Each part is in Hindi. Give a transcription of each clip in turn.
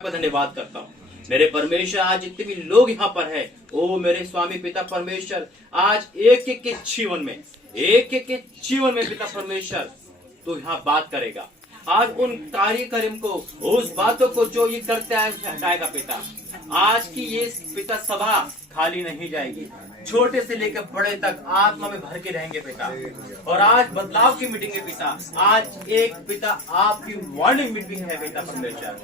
का धन्यवाद करता हूँ। मेरे परमेश्वर, आज जितने भी लोग यहाँ पर है, ओ मेरे स्वामी पिता परमेश्वर, आज एक एक के जीवन में, एक एक के जीवन में पिता परमेश्वर तो यहाँ बात करेगा। आज उन कार्यक्रम को, उस बातों को जो ये करता है उसे हटाएगा पिता। आज की ये पिता सभा खाली नहीं जाएगी, छोटे से लेकर बड़े तक आत्मा में भर के रहेंगे पिता। और आज बदलाव की मीटिंग है पिता। आज एक पिता आपकी वार्निंग मीटिंग है पिता परमेश्वर।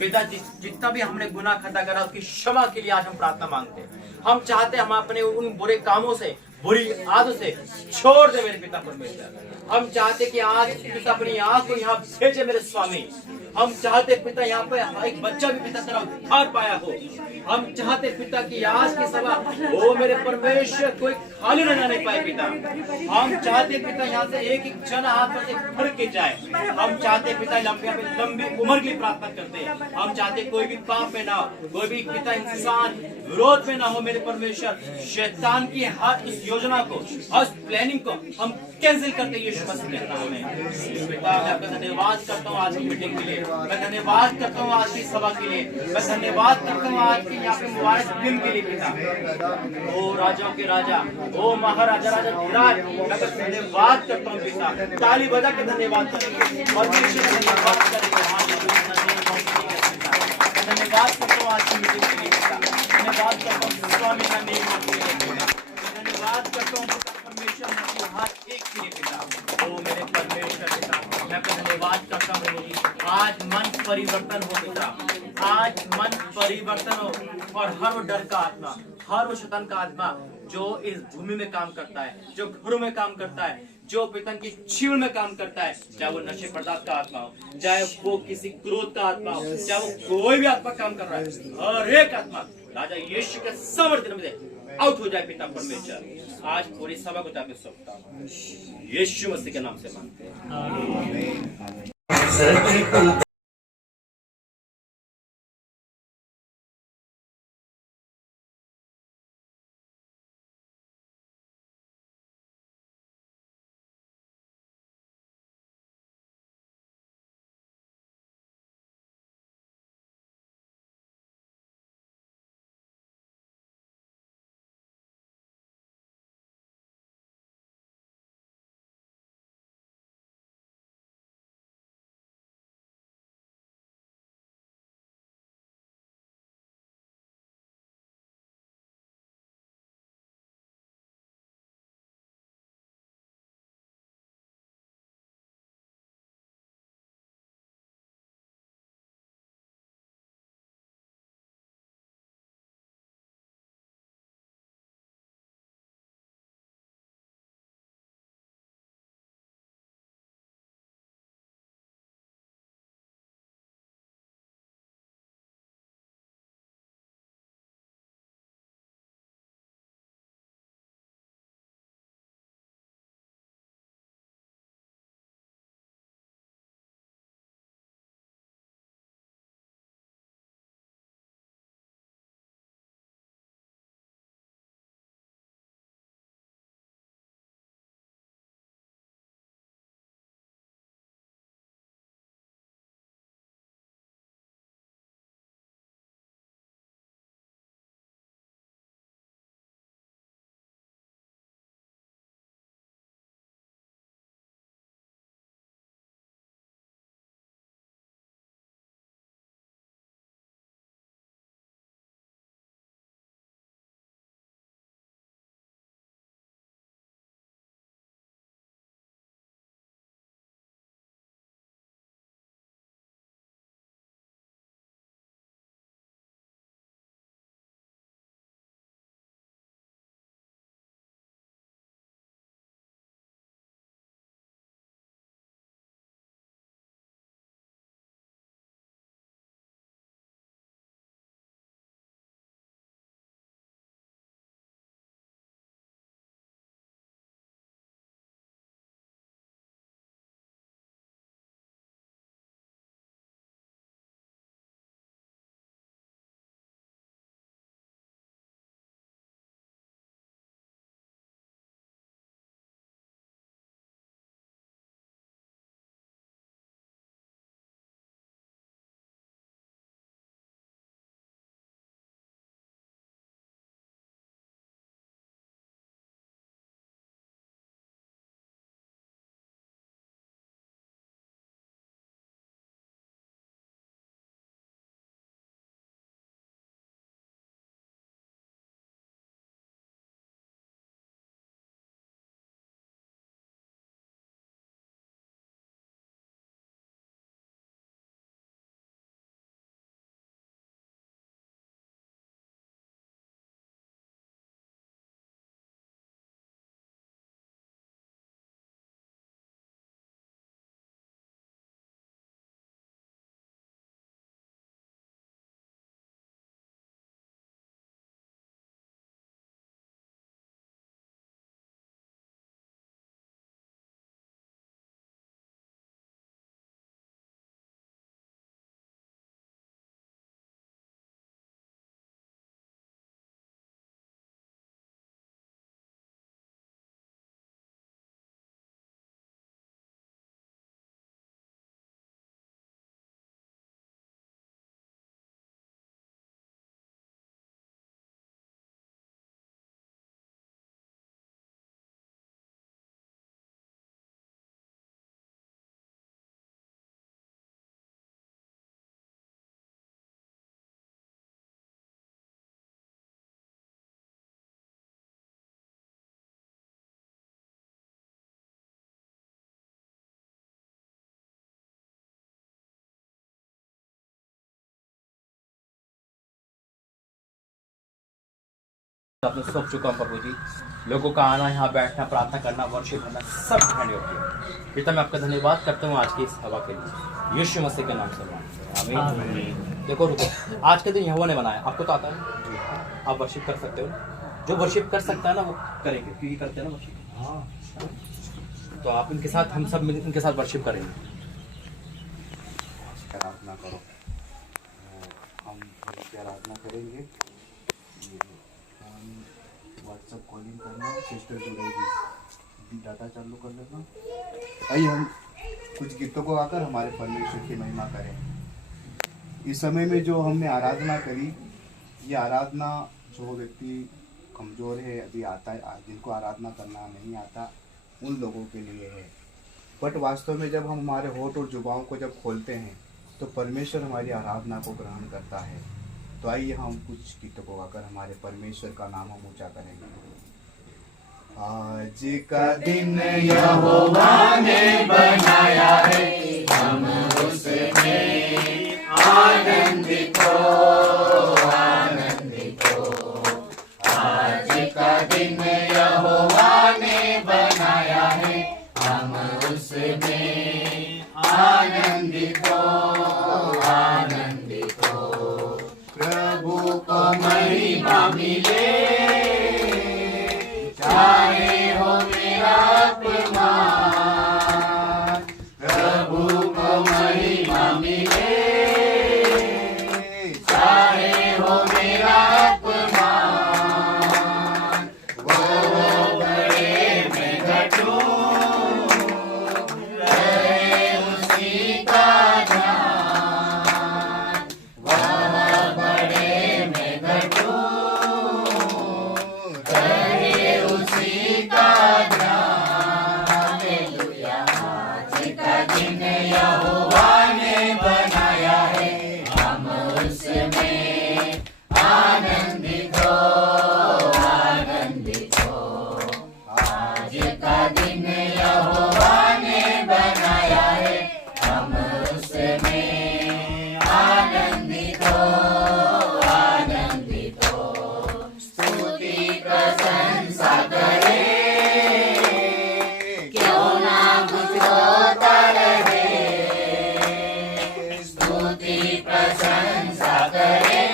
पिता जितना भी हमने गुनाह खता करा उसकी क्षमा के लिए आज हम प्रार्थना मांगते हैं। हम चाहते हैं हम अपने उन बुरे कामों से, बुरी आदत से छोड़ दे मेरे पिता परमेश्वर। हम चाहते कि आज पिता अपनी आंख को यहाँ भेजे मेरे स्वामी। हम चाहते पिता यहाँ पे एक बच्चा भी पिता तेरा उद्धार पाया हो। हम चाहते पिता की आज की सभा ओ मेरे परमेश्वर कोई खाली न जाने पाए पिता। हम चाहते पिता यहाँ से एक एक जन हाथ पर से भर के जाए। हम चाहते पिता लंबी उम्र की प्रार्थना करते हैं। हम चाहते कोई भी पाप में ना हो, कोई भी पिता इंसान विरोध में ना हो मेरे परमेश्वर। शैतान की हर इस योजना को, हर प्लानिंग को हम कैंसिल करते यीशु मसीह के नाम में। पिता मैं आपका धन्यवाद करता हूँ आज की मीटिंग के लिए। मैं धन्यवाद करता हूँ आज की सभा के लिए। मैं धन्यवाद करता हूँ आज के यहाँ पे मुबारक दिन के लिए पिता। ओ राजाओं के राजा, ओ महाराजा राजा धीराज, मैं धन्यवाद करता हूँ पिता। ताली बजा के धन्यवाद करेंगे और धन्यवाद करेंगे। धन्यवाद करता हूँ आज की मीटिंग के लिए पिता। धन्यवाद करता हूँ स्वामी का नेम के लिए पिता। धन्यवाद करता हूँ परमेश्वर हर एक के लिए पिता। ओ मेरे परमेश्वर पिता, मैं आपका धन्यवाद करता हूँ। आज मन परिवर्तन हो पिता, आज मन परिवर्तन हो। और हर वो डर का आत्मा, हर वो शैतान का आत्मा जो इस भूमि में काम करता है, जो घरों में काम करता है, जो पिता के जीवन में काम करता है, चाहे वो नशे पदार्थ का आत्मा हो, चाहे वो किसी क्रोध का आत्मा हो, चाहे वो कोई भी आत्मा काम कर रहा है, हर एक आत्मा राजा यीशु के सामर्थ्य में आउट हो जाए पिता परमेश्वर। आज पूरी सभा को ताकि सौंपता हूं यीशु मसीह के नाम से मांगते हैं। आपने सब चुका हूं प्रभु जी। लोगों का आना, यहाँ बैठना, प्रार्थना करना, वर्शिप करना, सब ध्यान रखिए। पिता मैं आपका धन्यवाद करता हूँ आज की इस हवा के लिए, यीशु मसीह के नाम से आमीन। देखो रुको, आज के दिन यहोवा ने बनाया, आपको तो आता है, आप वर्शिप कर सकते हो। जो वर्शिप कर सकता है ना वो करेंगे, क्योंकि करते हैं ना वर्शिप। तो आप इनके साथ, हम सब मिल इनके साथ वर्शिप करेंगे। आराधना करो, हम आराधना करेंगे। व्हाट्सएप कॉलिंग करना, सिस्टर जुड़ेगी, डाटा चालू कर लेना। आइए हम कुछ गीतों को आकर हमारे परमेश्वर की महिमा करें। इस समय में जो हमने आराधना करी, ये आराधना जो व्यक्ति कमज़ोर है, अभी आता है, जिनको आराधना करना नहीं आता, उन लोगों के लिए है। बट वास्तव में जब हम हमारे होठ और जुबाओं को जब खोलते हैं तो परमेश्वर हमारी आराधना को ग्रहण करता है। तो आइए हम कुछ गीतों को गाकर हमारे परमेश्वर का नाम हम ऊंचा करेंगे। आज का दिन यहोवा ने बनाया है, हम उसमें आनंदित हो, आनंदित हो। आज का दिन यहोवा ने बनाया है, हम उसमें आनंदित हो, आनंदित हो। प्रभु को महिमा मिले, चाहे हो मेरा अपमान। प्रभु को महिमा मिले, चाहे हो मेरा अपमान। वो बड़े में घटूं, रहे उसी का ध्यान। वह बड़े में घटूं, रहे उसी का ध्यान। हालेलुया। आज का दिन यहोवा ने बनाया है, हम उसमें आनंदित हो, आनंदित हो। आज का दिन यहोवा ने बनाया है, हम उसमें आनंदित हो, आनंदित हो। स्तुति प्रशंसा करे, क्यों ना कुछ होता रहे। स्तुति प्रशंसा करे,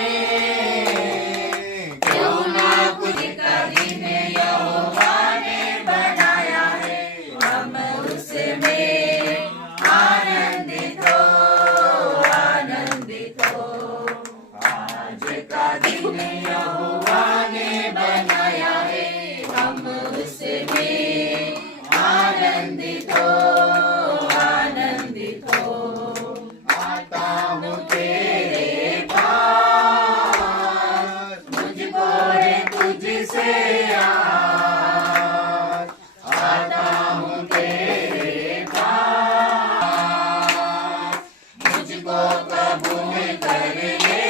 क्यों ना कुछ का दिन यहोवा ने बनाया है, हम उसमें आनंदित हो, आनंदित हो। आज का दिन यहोवा ने बनाया है, हम उसमें आनंदित हो, आनंदित हो। आता हूँ तेरे पास, मुझको है तुझसे आस। आता हूँ तेरे पास, मुझको कबूल कर ले,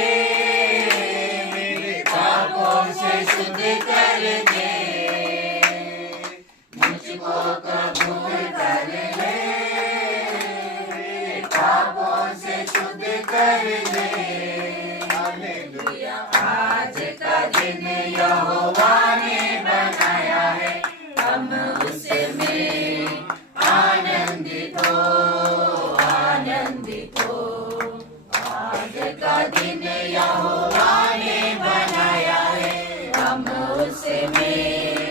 मेरे पापों से शुद्ध कर दे। मुझको कबूल कर ले, मेरे पापों से शुद्ध कर दे। हालेलुया। आज का दिन यहोवा ने बनाया है, हम उसमें आनंदित हो, आनंदित हो। आज का दिन यहोवा ने बनाया है, हम उसमें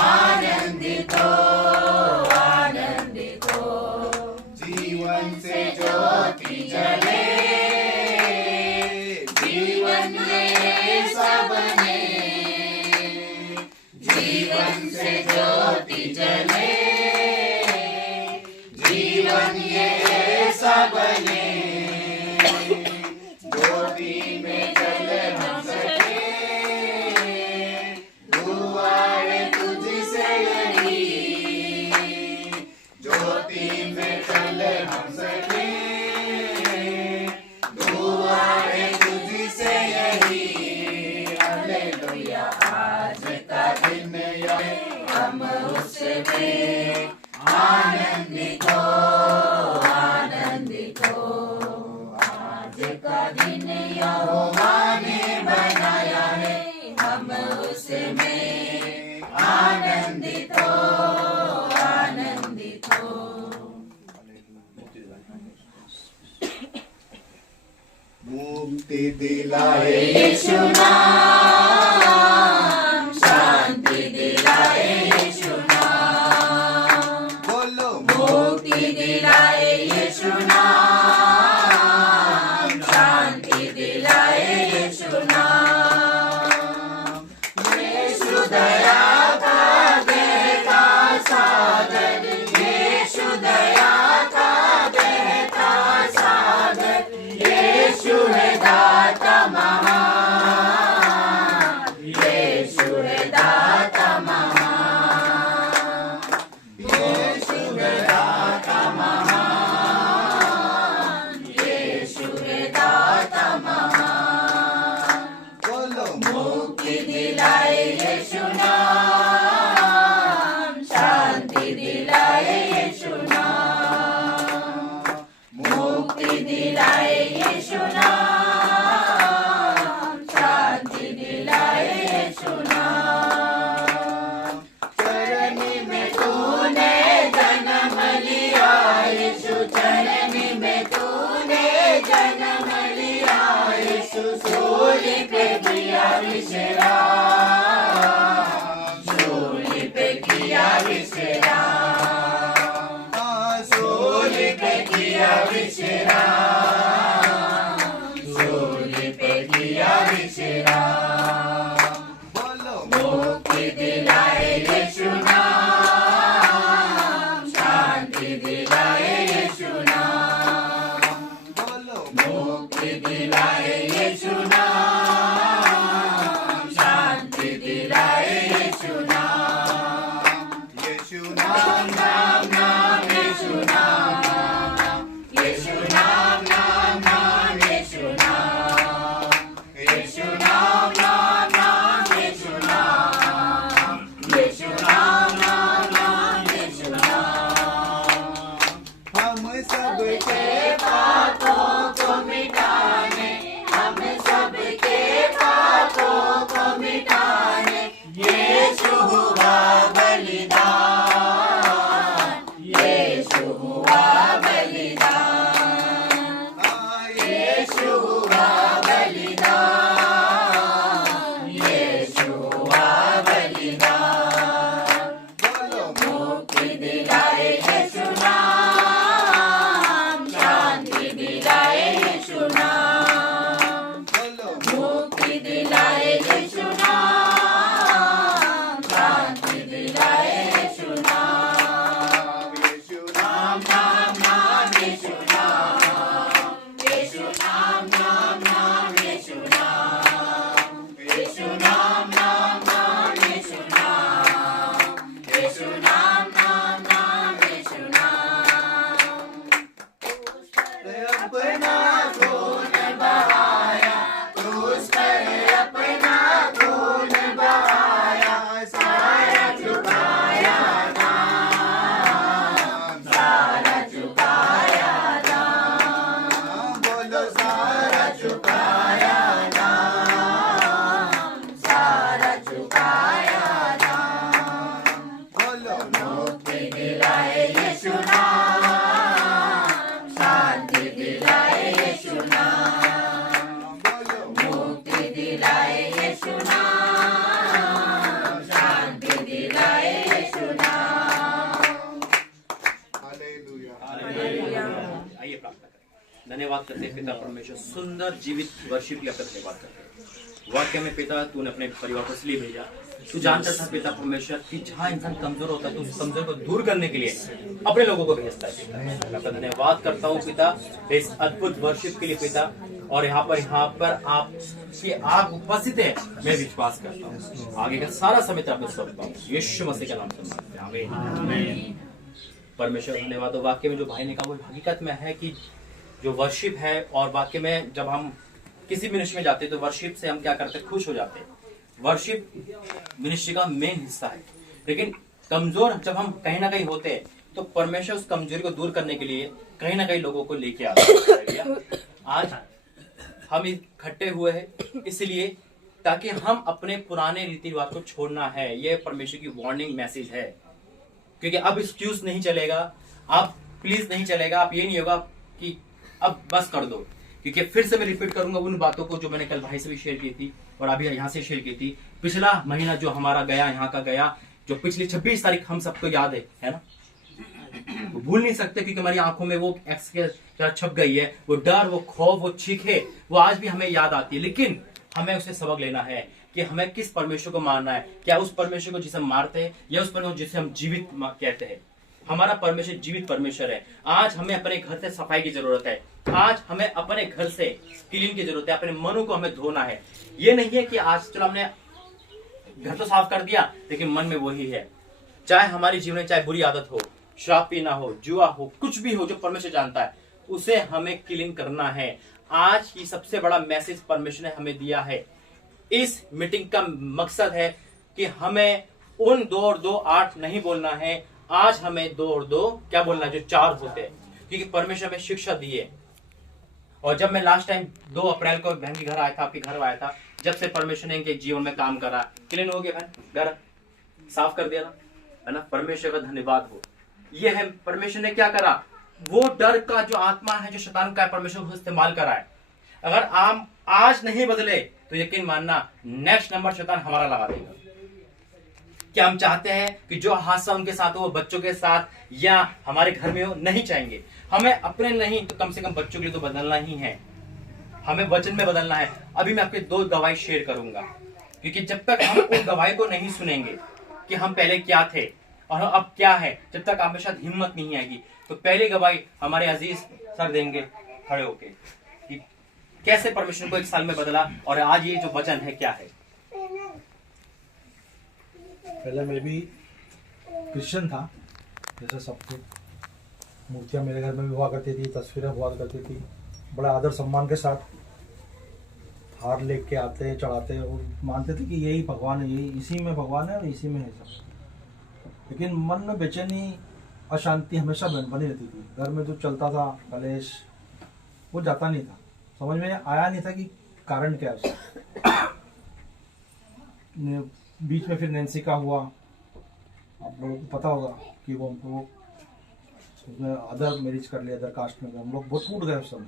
आनंदित हो, आनंदित हो। जीवन से ज्योति जले, जीवन ये सबने। जीवन से ज्योति जले, जीवन ये सबने। ज्योति में जल हम सके, दुआ है तुझसे यही। ज्योति में जल हम सके, दुआ है तुझसे यही। हालेलुया। आज का दिन हम उसमें आनंदित हो, आनंदित हो। आज का दिन यहोवा ने बनाया है, हम उसमें मुक्ति दिलाए यीशु नाम शांति दिलाए यीशु नाम बोलो मुक्ति दिलाए यीशु नाम शांति दिलाए यीशु नाम यीशु दया का देता सागर यीशु दया का देता सागर यीशु है दाता महान यीशु है दाता महान यीशु है दाता महान यीशु है दाता महान बोलो मुक्ति दिलाए यीशु नाम शांति दिलाए यीशु नाम मुक्ति दिलाए यीशु नाम शांति दिलाए यीशु नाम चरनी में तूने जन्म लिया यीशु चरनी में तूने जन्म लिया यीशु सूली पे किया विश्राम सूली पे किया विश्राम सूली पे किया विश्राम सूली पे किया विश्राम बोलो मुक्ति दिलाए यीशु नाम शांति दिलाए यीशु नाम बोलो मुक्ति दिलाए यीशु नाम शांति दिलाए यीशु नाम यीशु नाम नाम नाम यीशु नाम यीशु नाम नाम नाम यीशु नाम यीशु नाम नाम नाम यीशु नाम यीशु नाम नाम नाम यीशु नाम हम सबके पापों को मिटाने हम सबके पापों को मिटाने यीशु हुआ बलिदान यीशु हुआ बलिदान यीशु हुआ बलिदान यीशु हुआ बलिदान बोलो मुक्ति दिलाए यीशु नाम शांति दिलाए यीशु नाम बोलो मुक्ति दिलाए यीशु नाम शांति दिलाए यीशु नाम यीशु नाम नाम नाम यीशु नाम यीशु नाम नाम नाम यीशु नाम यीशु नाम नाम नाम यीशु नाम यीशु नाम नाम नाम यीशु नाम अपना खून बहाया क्रूस पर अपना खून बहाया सारा चुकाया दाम सारा चुकाया दाम बोलो सारा चुकाया दाम सारा चुकाया दाम बोलो मुक्ति दिलाए यीशु नाम शांति दिलाए यीशु नाम बोलो मुक्ति दिलाए यीशु नाम शांति दिलाए यीशु नाम हालेलुया आइए प्रार्थना करें। धन्यवाद करते हैं पिता परमेश्वर, सुंदर जीवित वर्षिप की आपका धन्यवाद करते हैं। वाक्य में पिता तूने अपने परिवार को इसलिए भेजा, तू जानता था पिता परमेश्वर कि जहाँ इंसान कमजोर होता है तो उस कमजोर को दूर करने के लिए अपने लोगों को भेजता है पिता। मैं आपका धन्यवाद करता हूँ पिता इस अद्भुत वर्षिप के लिए पिता, और यहाँ पर आप की आग उपस्थित है, मैं विश्वास करता हूँ। आगे का सारा समय आपको सौंपता हूँ, यीशु मसीह के नाम से मांगते हैं, आमीन। परमेश्वर धन्यवाद। वाक्य में जो भाई ने कहा वो हकीकत में है कि जो वर्शिप है, और वाक्य में जब हम किसी मिनिस्ट्री में जाते हैं तो वर्शिप से हम क्या करते हैं, खुश हो जाते हैं। वर्शिप मिनिस्ट्री का मेन हिस्सा है, लेकिन कमजोर जब हम कहीं ना कहीं होते हैं तो परमेश्वर उस कमजोरी को दूर करने के लिए कहीं ना कहीं लोगों को लेके आता है। आज हम इकट्ठे हुए हैं इसलिए ताकि हम अपने पुराने रीति रिवाज को छोड़ना है। ये परमेश्वर की वार्निंग मैसेज है, क्योंकि अब एक्सक्यूज नहीं चलेगा, अब प्लीज नहीं चलेगा, अब ये नहीं होगा कि अब बस कर दो। क्योंकि फिर से मैं रिपीट करूंगा उन बातों को जो मैंने कल भाई से भी शेयर की थी और अभी यहाँ से शेयर की थी। पिछला महीना जो हमारा गया, यहाँ का गया, जो पिछली 26 तारीख हम सबको याद है ना, वो भूल नहीं सकते क्योंकि हमारी आंखों में वो एक्स के तरह छप गई है। वो डर, वो खौफ, वो चीखे, वो आज भी हमें याद आती है। लेकिन हमें उसे सबक लेना है कि हमें किस परमेश्वर को मानना है। क्या उस परमेश्वर को जिसे हम मारते हैं या उस परमेश्वर जिसे हम जीवित कहते हैं। हमारा परमेश्वर जीवित परमेश्वर है। आज हमें अपने घर से सफाई की जरूरत है। आज हमें अपने घर से क्लीन की जरूरत है। अपने मनों को हमें धोना है। ये नहीं है कि आज चलो हमने घर तो साफ कर दिया लेकिन मन में वही है। चाहे हमारी जीवन में चाहे बुरी आदत हो, शराब पीना हो, जुआ हो, कुछ भी हो जो परमेश्वर जानता है, उसे हमें क्लीन करना है। आज की सबसे बड़ा मैसेज परमेश्वर ने हमें दिया है। इस मीटिंग का मकसद है कि हमें उन 2 और 2 8 नहीं बोलना है। आज हमें 2 और 2 क्या बोलना है, जो 4 होते हैं, क्योंकि परमेश्वर हमें शिक्षा दी है। और जब मैं लास्ट टाइम 2 अप्रैल को बहन के घर आया था, आपके घर आया था, जब से परमेश्वर ने इनके जीवन में काम करा, क्लीन हो गया बहन, घर साफ कर दिया ना, है ना। परमेश्वर का धन्यवाद हो। ये है परमेश्वर ने क्या करा, वो डर का जो आत्मा है, जो शैतान का है, परमेश्वर को इस्तेमाल करा है। अगर आप आज नहीं बदले तो यकीन मानना नेक्स्ट नंबर शैतान हमारा लगा देगा। क्या हम चाहते हैं कि जो हादसा उनके साथ हो वो बच्चों के साथ या हमारे घर में हो? नहीं चाहेंगे। हमें अपने नहीं तो कम से कम बच्चों के लिए तो बदलना ही है। हमें वचन में बदलना है। अभी मैं आपके 2 गवाही शेयर करूंगा, क्योंकि जब तक हम उस गवाही को नहीं सुनेंगे कि हम पहले क्या थे और अब क्या है, जब तक आप में शायद हिम्मत नहीं आएगी। तो पहली गवाही हमारे अजीज सर देंगे खड़े होके कि कैसे परमेश्वर को 1 साल में बदला और आज ये जो वचन है क्या है। पहले मैं भी क्रिश्चियन था, जैसे सबके। मूर्तियाँ मेरे घर में भी हुआ करती थी, तस्वीरें हुआ करती थी। बड़ा आदर सम्मान के साथ हार लेके आते चढ़ाते और मानते थे कि यही भगवान है, यही इसी में भगवान है और इसी में है सब। लेकिन मन में बेचैनी, अशांति हमेशा बनी रहती थी। घर में जो चलता था कलेश, वो जाता नहीं था। समझ में आया नहीं था कि कारण क्या है उसका। बीच में फिर नैन्सी का हुआ, आप लोगों को पता होगा कि वो हमको उसने अदर मैरिज कर लिया, अदर कास्ट में। हम लोग बहुत टूट गए उस समय।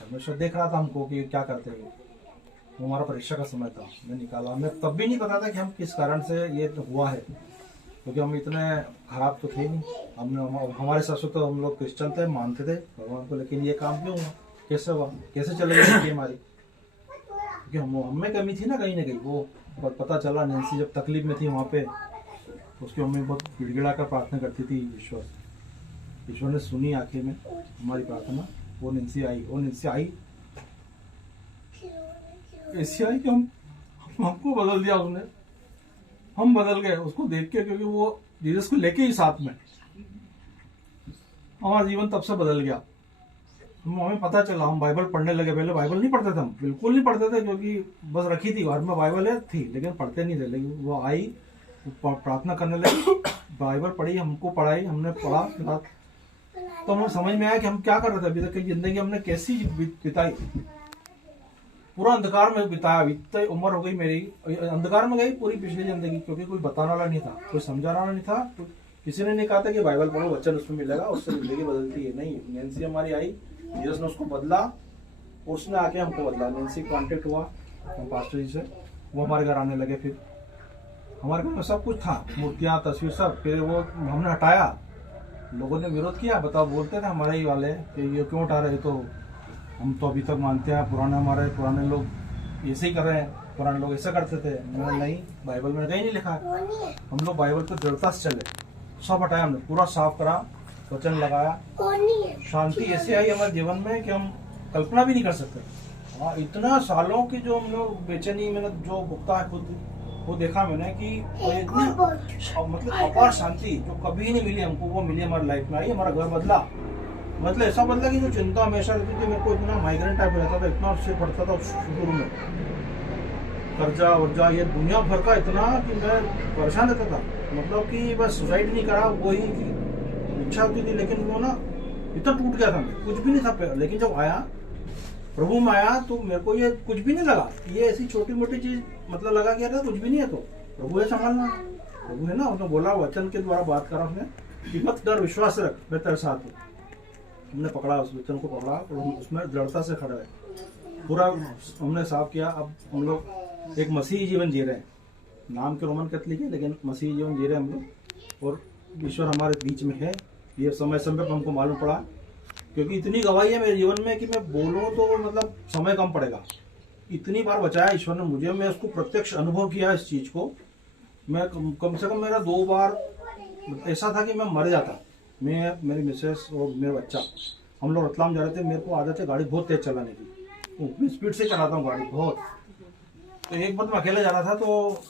परमेश्वर देख रहा था हमको कि क्या करते हुए। वो हमारा परीक्षा का समय था, मैं निकाला। हमें तब भी नहीं पता था कि हम किस कारण से ये हुआ है, क्योंकि हम इतने खराब तो थे नहीं। हमारे सासू तो हम लोग क्रिश्चियन थे, मानते थे भगवान को, लेकिन ये काम क्यों हुआ, कैसे हुआ, कैसे चलेगी हमारी, क्योंकि हमें कमी थी ना कहीं वो। और पता चला नैन्सी जब तकलीफ में थी वहाँ पे, उसकी मम्मी बहुत गिड़गिड़ा कर प्रार्थना करती थी ईश्वर ने सुनी आखिर में हमारी प्रार्थना। वो नैन्सी आई ऐसी आई कि हमको बदल दिया उसने। हम बदल गए उसको देख के, क्योंकि वो जीसस को लेके ही साथ में हमारा जीवन तब से बदल गया। हमें पता चला, हम बाइबल पढ़ने लगे। पहले बाइबल नहीं पढ़ते थे, हम बिल्कुल नहीं पढ़ते थे, क्योंकि बस रखी थी घर में बाइबल है थी, लेकिन पढ़ते नहीं थे। लेकिन वो आई, प्रार्थना करने लगी, बाइबल पढ़ी, हमको पढ़ाई, हमने पढ़ा रात। तो हमें समझ में आया कि हम क्या कर रहे थे अभी तक की जिंदगी हमने कैसी बिताई। पूरा अंधकार में बिताया। इतनी उम्र हो गई मेरी, अंधकार में गई पूरी पिछली जिंदगी, क्योंकि कोई बताने वाला नहीं था, कोई समझाने वाला नहीं था। तो किसी ने नहीं कहा था कि बाइबल पढ़ो, वचन उसमें मिलेगा, उससे जिंदगी बदलती है। नहीं, नैन्सी हमारी आई, जीसस ने उसको बदला और उसने आके हमको बदला। नैन्सी कांटेक्ट हुआ हम पास्टर जी से, वो हमारे घर आने लगे। फिर हमारे घर में सब कुछ था, मूर्तियाँ, तस्वीर, सब। फिर वो हमने हटाया। लोगों ने विरोध किया, बताओ, बोलते थे हमारे ही वाले कि ये क्यों उठा रहे, तो हम तो अभी तक मानते हैं, हमारे पुराने लोग ऐसे ही कर रहे हैं, पुराने लोग ऐसा करते थे। मैंने नहीं, बाइबल में कहीं नहीं लिखा है। हम लोग बाइबल को दृढ़ता से चले, सब हटाया हमने, पूरा साफ करा, वचन लगाया। शांति ऐसे आई हमारे जीवन में कि हम कल्पना भी नहीं कर सकते। हाँ, इतना सालों की जो हम लोग बेचैनी मैंने जो भुगता है खुद, वो देखा मैंने कि इतनी मतलब अपार शांति जो कभी नहीं मिली हमको, वो मिली हमारी लाइफ में। आई, हमारा घर बदला। मतलब ऐसा बदला कि जो चिंता हमेशा रहती थी, मेरे को इतना माइग्रेन टाइप रहता था, इतना सिर पड़ता था शुरू में, कर्जा वर्जा ये दुनिया भर का इतना कि मैं परेशान रहता था। मतलब कि बस सुसाइड नहीं करा, वही इच्छा होती थी, लेकिन वो ना इतना टूट गया था मैं, कुछ भी नहीं था। लेकिन जब आया, प्रभु में आया, तो मेरे को ये कुछ भी नहीं लगा। ये ऐसी छोटी मोटी चीज मतलब लगा कि यार कुछ भी नहीं है, तो प्रभु है संभालना, प्रभु है ना। उसने बोला, वचन के द्वारा बात करा उसने कि मत डर, विश्वास रख, मैं तेरे साथ हूँ। हमने पकड़ा, उस वचन को पकड़ा और हम उसमें दृढ़ता से खड़े रहे। पूरा हमने साफ किया। अब हम लोग एक मसीही जीवन जी रहे हैं, नाम के रोमन कैथलिक है लेकिन मसीही जीवन जी रहे हैं हम लोग, और ईश्वर हमारे बीच में है। ये समय समय पर हमको मालूम पड़ा, क्योंकि इतनी गवाही है मेरे जीवन में कि मैं बोलूँ तो मतलब समय कम पड़ेगा। इतनी बार बचाया ईश्वर ने मुझे, मैं उसको प्रत्यक्ष अनुभव किया इस चीज़ को। मैं कम से कम मेरा 2 बार ऐसा था कि मैं मर जाता। मैं, मेरी मिसेस और मेरा बच्चा, हम लोग रतलाम जा रहे थे। मेरे को आदत है गाड़ी बहुत तेज चलाने की, मैं स्पीड से चलाता हूँ गाड़ी बहुत। तो एक बार मैं अकेले जा रहा था तो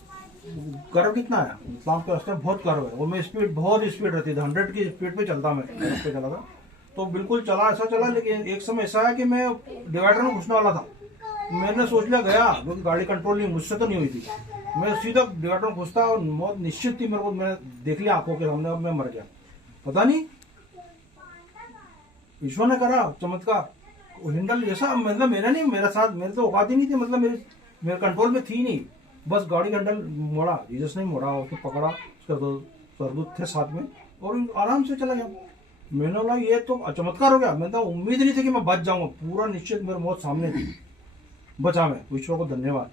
कर्व कितना है रतलाम के रास्ते में, बहुत कर्व है, और मैं स्पीड बहुत स्पीड रहती थी, 100 की स्पीड पे चलता मैं पे चला था। तो बिल्कुल चला, ऐसा चला, लेकिन एक समय ऐसा है कि मैं डिवाइडर में घुसने वाला था। मैंने सोच लिया गया, क्योंकि गाड़ी कंट्रोल नहीं, मुझसे तो नहीं हुई थी। मैं सीधा डिवाइडर में घुसता और मौत निश्चित थी मेरे को। मैं देख लिया आंखों के सामने, मैं मर गया। पता नहीं ईश्वर ने करा चमत्कार। हिंडल जैसा मतलब मेरा नहीं, मेरा साथ मेरे तो औकात ही नहीं थी, मतलब मेरे कंट्रोल में थी नहीं। बस गाड़ी का हैंडल मोड़ा, जीसस ने मोड़ा, उसको पकड़ा, उसका तो सरदूत थे साथ में, और आराम से चला गया। मैंने बोला ये तो चमत्कार हो गया। मैंने तो उम्मीद नहीं थी कि मैं बच जाऊंगा, पूरा निश्चित मेरी मौत सामने थी, बचा मैं, ईश्वर को धन्यवाद।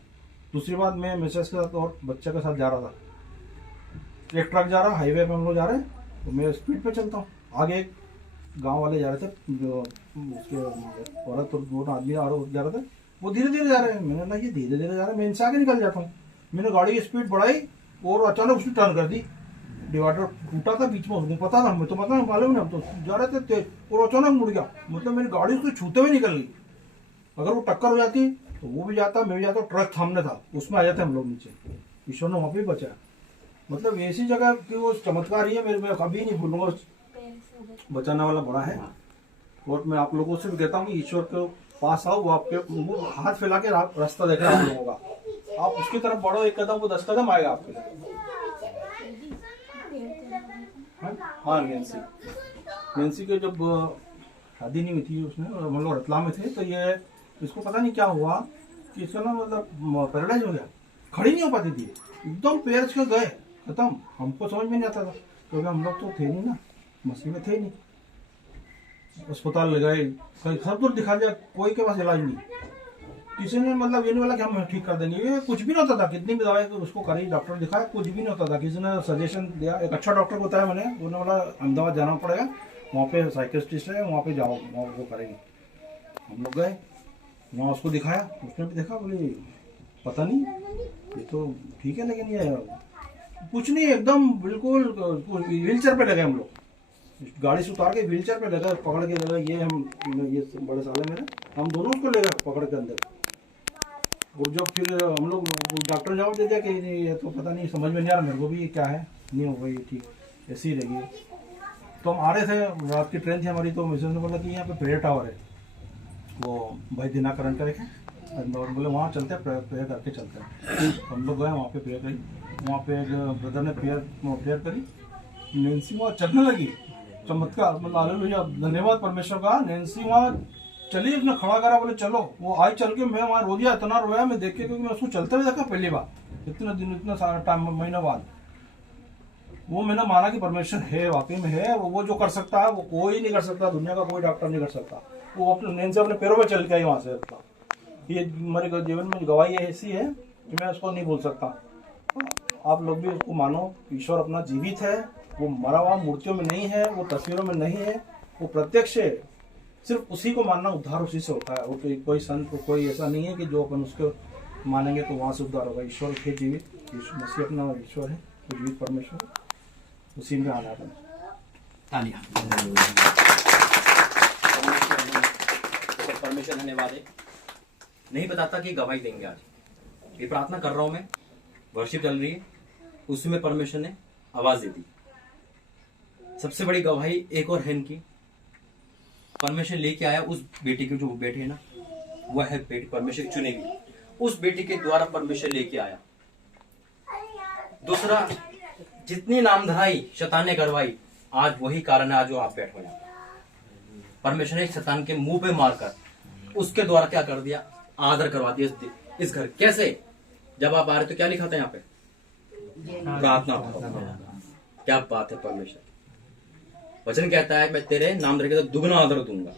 दूसरी बात, मैं मिसेस के साथ और बच्चे के साथ जा रहा था। एक ट्रक जा रहा, हाईवे पे हम लोग जा रहे हैं, तो मैं स्पीड पे चलता हूँ। आगे एक गांव वाले जा रहे थे, जो उसके औरत और 2 आदमी जा रहे थे, वो धीरे धीरे जा रहे हैं। मैंने कहा ये धीरे धीरे जा रहे हैं, मैं इनसे आगे निकल जाता हूँ। मैंने गाड़ी की स्पीड बढ़ाई और अचानक उसने टर्न कर दी। डिवाइडर टूटा था बीच में, उसको पता था, मैं तो पता नहीं, मालूम नहीं, हम तो जा रहे थे तेज, और अचानक मुड़ गया। मतलब मेरी गाड़ी उसको छूते हुए निकल गई। अगर वो टक्कर हो जाती तो वो भी जाता, मैं भी जाता, ट्रक सामने था, उसमें आ जाते हम लोग नीचे। ईश्वर ने वहाँ पे बचाया। मतलब ऐसी जगह की वो चमत्कार ही है, मेरे में कभी नहीं भूलूंगा। बचाने वाला बड़ा है। और मैं आप लोगों से भी कहता हूँ कि ईश्वर के पास आओ, वो आपके वो हाथ फैला के रास्ता देख रहे हैं आप लोगों का। आप उसकी तरफ बढ़ो 1 कदम, वो 10 कदम आएगा आपके तरफ। हाँ, नैन्सी के जब शादी नहीं हुई थी उसने, हम लोग रतलाम में थे, तो ये इसको पता नहीं क्या हुआ कि इसका ना मतलब पैरालाइज हो गया, खड़ी नहीं हो पाती थी, एकदम पैर के गए खत्म। हमको समझ में नहीं आता था, क्योंकि हम लोग तो थे नहीं ना, मसीह में थे नहीं। अस्पताल ले गए, सब दूर दिखा दिया, कोई के पास इलाज नहीं। किसी ने मतलब ये नहीं बोला कि हम ठीक कर देंगे, ये कुछ भी नहीं होता था। कितनी भी दवाई उसको करी, डॉक्टर दिखाया, कुछ भी नहीं होता था। किसी ने सजेशन दिया, एक अच्छा डॉक्टर को बताया मैंने, उन्होंने बोला अहमदाबाद जाना पड़ेगा, वहाँ पे साइकियाट्रिस्ट है, वहाँ पे जाओ, वहाँ वो करेंगे। हम लोग गए, वहाँ उसको दिखाया, उसने भी देखा, बोले पता नहीं, ये तो ठीक है, लेकिन ये कुछ नहीं, एकदम बिल्कुल व्हील चेयर पे लगे हम लोग। गाड़ी से उतार के व्हील चेयर पे लगा, पकड़ के लगा, ये बड़े साले मेरे, हम दोनों उसको ले गए पकड़ के अंदर। और जब फिर हम लोग डॉक्टर जवाब दे दिया कि ये तो पता नहीं, समझ में नहीं आ रहा मेरे को भी, ये क्या है, नहीं होगा ये ठीक, ऐसी ही रहेगी। तो हम आ रहे थे, रात की ट्रेन थी हमारी, तो मिसेस ने बोला कि यहाँ पे प्रेयर टावर है, वो भाई दिनाकरण करके, बोले वहाँ चलते हैं, प्रेयर करके चलते हैं। हम लोग गए, वहाँ पे प्रेयर करी, वहाँ पे एक ब्रदर ने प्रेयर करी, नैन्सी वहाँ चलने लगी। चमत्कार, मतलब हालेलुया, धन्यवाद परमेश्वर का। नैन्सी वहाँ चली, उसने खड़ा करा, बोले चलो, वो आई चल के। मैं वहाँ रो दिया, इतना रोया मैं देख के, क्योंकि मैं उसको चलते हुए देखा पहली बार, इतना दिन, इतना सारा टाइम, महीना बाद। वो मैंने माना कि परमेश्वर है, वाकई में है, वो जो कर सकता है वो कोई नहीं कर सकता, दुनिया का कोई डॉक्टर नहीं कर सकता। वो अपने नैन्सी अपने पैरों पे चल के आई वहाँ से। ये हमारे जीवन में गवाही ऐसी है कि मैं उसको नहीं भूल सकता। आप लोग भी उसको मानो, ईश्वर अपना जीवित है, वो मरा हुआ मूर्तियों में नहीं है, वो तस्वीरों में नहीं है, वो प्रत्यक्ष है। सिर्फ उसी को मानना, उद्धार उसी से होता है। और कोई संत, कोई ऐसा नहीं है कि जो अपन उसको मानेंगे तो वहाँ से उद्धार होगा। ईश्वर है जीवित, मसीह अपना ईश्वर है, तो जीवित परमेश्वर, उसी में आना है। तालियां। परमेश्वर धन्यवाद है। नहीं बताता कि गवाही देंगे आज। ये प्रार्थना कर रहा हूं मैं, वर्शिप चल रही है, उसमें परमेश्वर ने आवाज दे दी। सबसे बड़ी गवाही एक और है इनकी, परमेश्वर लेके आया उस बेटी की, जो बेटी है ना, वह है बेटी परमेश्वर की चुनी हुई, उस बेटी के द्वारा परमेश्वर लेके आया। दूसरा, जितनी नामधराई शैतान ने करवाई, आज वही कारण है आज जो आप बैठे हो। परमेश्वर ने शैतान के मुंह पे मारकर उसके द्वारा क्या कर दिया, आदर करवा दिया इस घर। कैसे? जब आप आ रहे तो क्या लिखा था यहाँ पे, प्रार्थना। क्या बात है परमेश्वर, वचन कहता है मैं तेरे नाम रखे तो दुगना आदर दूंगा।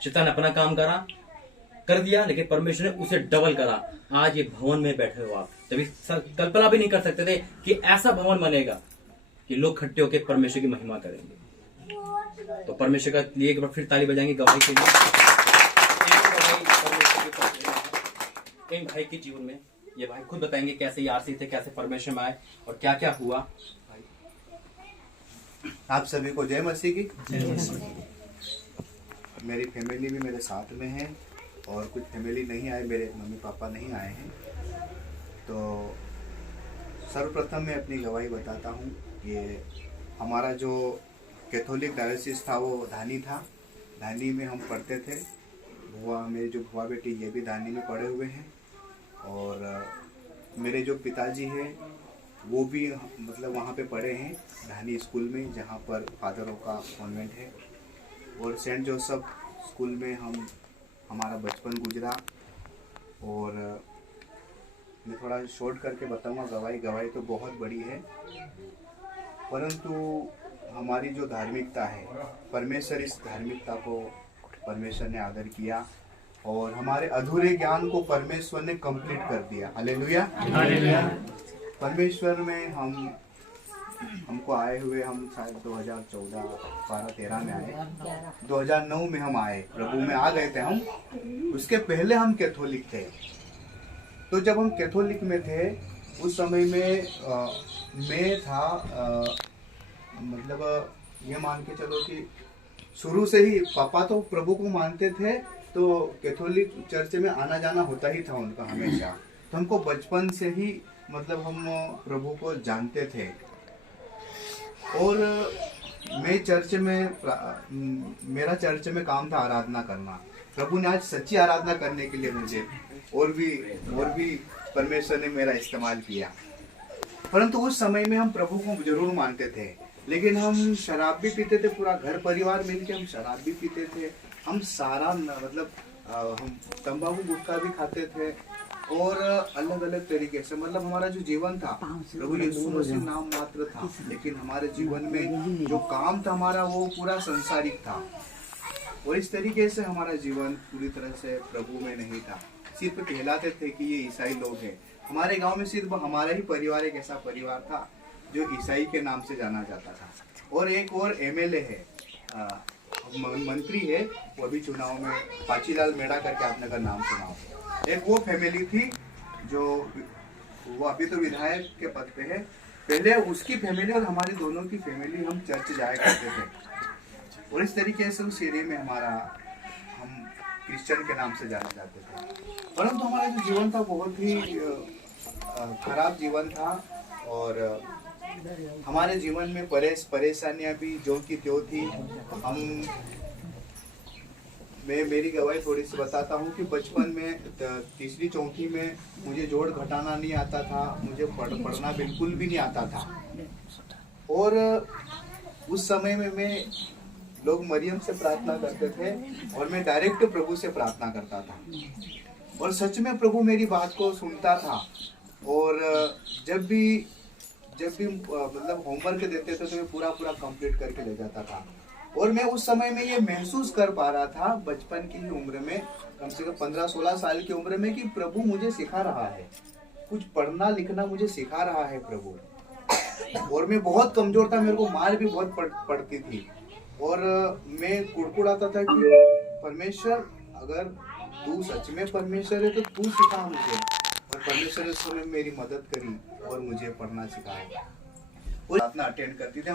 शैतान अपना काम कर दिया, लेकिन परमेश्वर ने उसे डबल करा। आज ये भवन में बैठे हो आप, तभी कल्पना भी नहीं कर सकते थे कि ऐसा भवन बनेगा कि लोग इकट्ठे होकर परमेश्वर की महिमा करेंगे। तो परमेश्वर का लिए एक बार फिर ताली बजाएंगे गवाही के लिए। इन भाई के जीवन में ये भाई खुद बताएंगे कैसे यारसी थे, कैसे परमेश्वर में आए और क्या क्या हुआ। आप सभी को जय मसीह की। मेरी फैमिली भी मेरे साथ में है और कुछ फैमिली नहीं आए, मेरे मम्मी पापा नहीं आए हैं। तो सर्वप्रथम मैं अपनी गवाही बताता हूँ। ये हमारा जो कैथोलिक डायोसिस था वो धानी था। धानी में हम पढ़ते थे। मेरे जो भुआ बेटी ये भी धानी में पढ़े हुए हैं और मेरे जो पिताजी हैं वो भी मतलब वहाँ पे पढ़े हैं धानी स्कूल में, जहाँ पर फादरों का कॉन्वेंट है। और सेंट जोसेफ स्कूल में हमारा बचपन गुजरा। और मैं थोड़ा शॉर्ट करके बताऊंगा। गवाही तो बहुत बड़ी है, परंतु हमारी जो धार्मिकता है, परमेश्वर इस धार्मिकता को परमेश्वर ने आदर किया और हमारे अधूरे ज्ञान को परमेश्वर ने कंप्लीट कर दिया। हालेलुया। परमेश्वर में हमको आए हुए हम शायद 2014-12-13 में आए। 2009 में हम आए, प्रभु में आ गए थे हम। उसके पहले हम कैथोलिक थे। तो जब हम कैथोलिक में थे उस समय में मैं था मतलब ये मान के चलो कि शुरू से ही पापा तो प्रभु को मानते थे, तो कैथोलिक चर्च में आना जाना होता ही था उनका हमेशा। तो हमको बचपन से ही मतलब हम प्रभु को जानते थे। और मैं चर्च में मेरा चर्च में काम था आराधना करना। प्रभु ने आज सच्ची आराधना करने के लिए मुझे और भी परमेश्वर ने मेरा इस्तेमाल किया। परंतु उस समय में हम प्रभु को जरूर मानते थे, लेकिन हम शराब भी पीते थे। पूरा घर परिवार मिलके हम शराब भी पीते थे। हम सारा मतलब हम तंबाकू गुटखा भी खाते थे और अलग अलग तरीके से मतलब हमारा जो जीवन था प्रभु यीशु मसीह नाम मात्र था, लेकिन हमारे जीवन में जो काम था हमारा वो पूरा संसारिक था। और इस तरीके से हमारा जीवन पूरी तरह से प्रभु में नहीं था। सिर्फ कहलाते थे कि ये ईसाई लोग हैं। हमारे गांव में सिर्फ हमारा ही परिवार एक ऐसा परिवार था जो ईसाई के नाम से जाना जाता था। और एक और एमएलए है, मंत्री है, वो भी चुनाव में पाचीलाल मेड़ा करके आपने का नाम सुना हो। एक वो फैमिली थी जो वो अभी तो विधायक के पद पे है। पहले उसकी फैमिली और हमारी दोनों की फैमिली हम चर्च जाया करते थे। और इस तरीके से उस एरिया में हम क्रिश्चियन के नाम से जाने जाते थे। परंतु हमारा जो जीवन था बहुत ही खराब जीवन था और हमारे जीवन में परेशानियां भी जो की त्यों थी। मैं मेरी गवाही थोड़ी सी बताता हूँ कि बचपन में तीसरी चौथी में मुझे जोड़ घटाना नहीं आता था, मुझे पढ़ना बिल्कुल भी नहीं आता था। और उस समय में लोग मरियम से प्रार्थना करते थे और मैं डायरेक्ट प्रभु से प्रार्थना करता था। और सच में प्रभु मेरी बात को सुनता था। और जब भी मतलब होमवर्क देते थे तो मैं पूरा कंप्लीट करके ले जाता था। और मैं उस समय में ये महसूस कर पा रहा था बचपन की उम्र में, कम से कम 15-16 साल की उम्र में, कि प्रभु मुझे सिखा रहा है, कुछ पढ़ना लिखना मुझे सिखा रहा है प्रभु। और मैं बहुत कमजोर था, मेरे को मार भी बहुत पड़ती थी। और मैं कुड़कुड़ाता था कि परमेश्वर अगर तू सच में परमेश्वर है तो तू सिखा मुझे। और परमेश्वर ने समय मेरी मदद करी और मुझे पढ़ना सिखाया। प्रार्थना अटेंड करती थी।